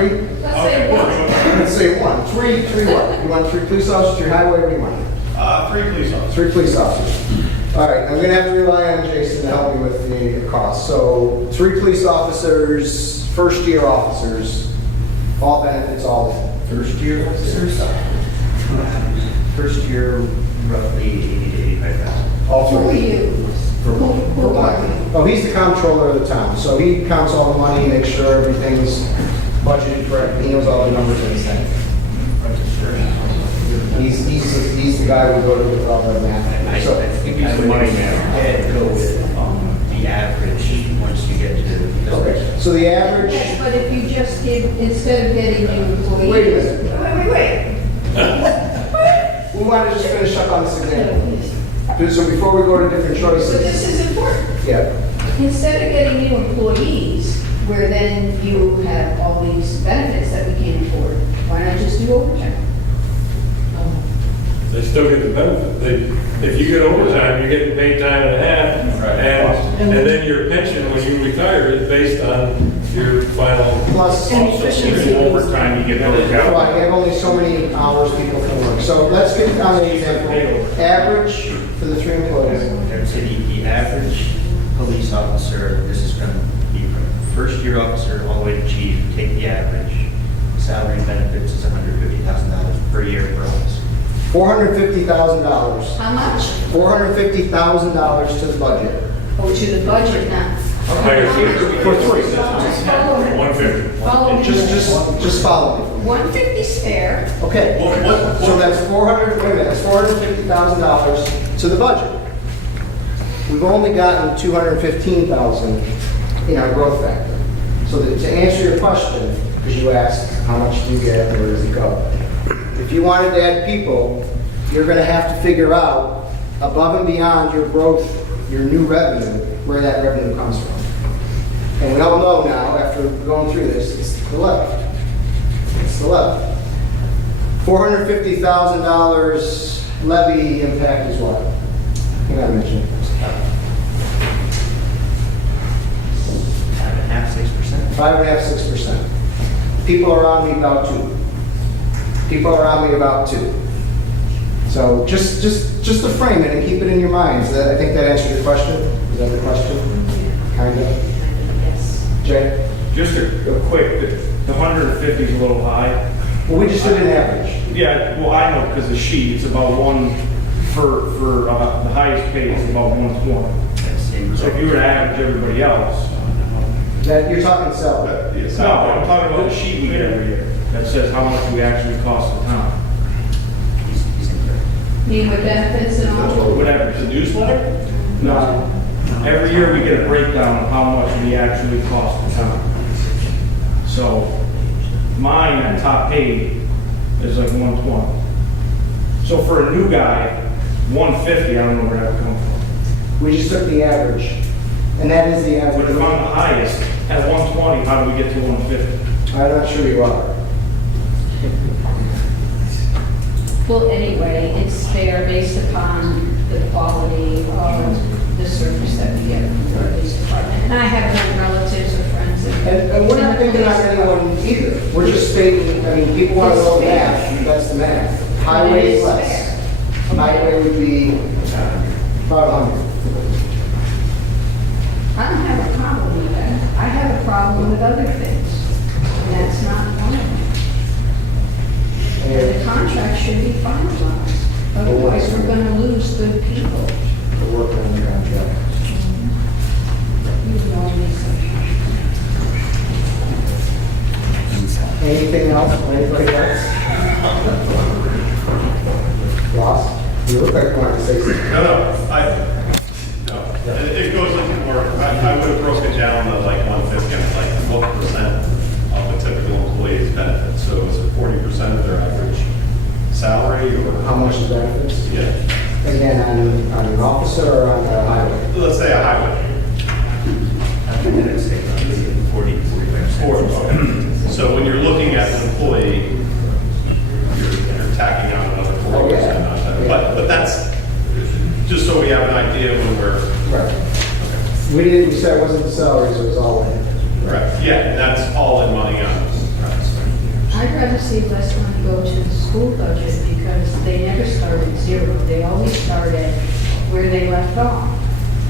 Let's say 1. 3 what? You want 3 police officers, 3 highway, what do you want? 3 police officers. 3 police officers. All right, I'm gonna have to rely on Jason to help me with the cost. So 3 police officers, first-year officers, all benefits, all. First-year officers? First year, roughly 80 to 85,000. All Who are 3. you? For one. Oh, he's the comptroller of the town, so he counts all the money, makes sure everything's budgeted correctly. He knows all the numbers in his head. He's the guy we go to with all the math. So, I think he's the money man. I'd go with the average once you get to. okay, so the average, Yes, but if you just give, instead of getting new employees. wait a minute. We want to just finish up on this example. So before we go to different So this choices. is important. Yeah, Instead of getting new employees, where then you have all these benefits that we can't afford, why not just do overtime? They still get the benefit. If you get overtime, you're getting paid time and a half. And then your pension when you retire is based on your final. plus, Even overtime, you get those out. well, you have only so many hours people can work. So let's get on the example. Average for the 3 employees. I'd say the average police officer, this is going to be from first year officer all the way to chief, take the average. Salary and benefits is $150,000 per year per officer. $450,000. How much? $450,000 to the budget. Oh, to the budget now. For 3. Follow me. 150. Follow me. Just follow me. 150 spare. Okay. So that's that's $450,000 to the budget. We've only gotten $215,000 in our growth factor. So to answer your question, because you asked how much do you get, where does it go? If you wanted to add people, you're going to have to figure out above and beyond your growth, your new revenue, where that revenue comes from. And we all know now, after going through this, it's the levy. It's the levy. $450,000 levy impact is what? I think I mentioned. 5.5%, 6%. 5.5%, 6%. People around me about 2. People around me about 2. So just to frame it and keep it in your minds. I think that answered your question. Is that the question? Kind of. Yes. Jay? Just a quick, the the 150 is a little high. Well, we just did an average. Yeah, well, I know, because the sheet, it's about one, for the highest paid, it's about 120. So if you were to average everybody else. That, you're talking salary. No, I'm talking about the sheet we get every year, that says how much we actually cost the town. Mean with benefits and all? Whatever, it's a newsletter? No. Every year we get a breakdown of how much we actually cost the town. So mine at top paid is like 120. So for a new guy, 150, I don't know where that would come from. We just took the average, and that is the average. But if I'm the highest, at 120, how do we get to 150? I'm not sure you are. Well, anyway, it's fair based upon the quality of the service that we get from the police department. And I have no relatives or friends. And we're not thinking on anyone either. We're just stating, I mean, people want to know math, that's the math. Highway is less. Highway would be about 100. I don't have a problem with that. I have a problem with other things, and that's not one of them. The contract should be finalized, otherwise we're going to lose good people. We're working on the contract. You know me Anything else? Anybody else? Ross? You look like you wanted to say something. No, it goes into more, I would have broken down the like 150, like what percent of a typical employee's benefits. So is it 40% of their average salary or? How much is benefits? Yeah. And then on an officer or on the highway? Let's say a highway. I think it's 40, 45%. So when you're looking at an employee, you're tacking on another 40%. Oh, yeah. But that's, just so we have an idea when we're. Right. We said it wasn't the salaries, it was all in. Right, yeah, that's all in money on. I'd rather see less money go to the school budget because they never start at zero. They always start at where they left off.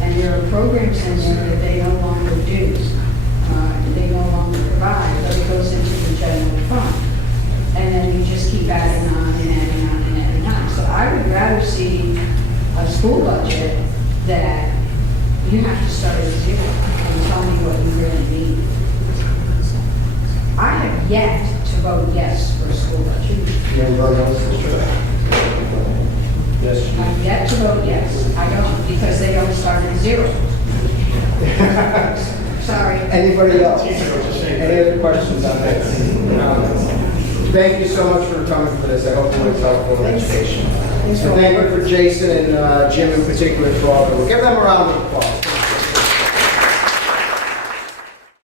And there are programs in there that they no longer do. They no longer provide, but it goes into the general fund. And then you just keep adding on and adding on and adding on. So I would rather see a school budget that you have to start at zero and tell me what you really need. I have yet to vote yes for a school budget. Yes. I've yet to vote yes. I don't, because they don't start at zero. Sorry. Anybody else? Any other questions on that? Thank you so much for coming for this. I hope it was helpful education. And thank you for Jason and Jim in particular for all the work. Give them a round of applause.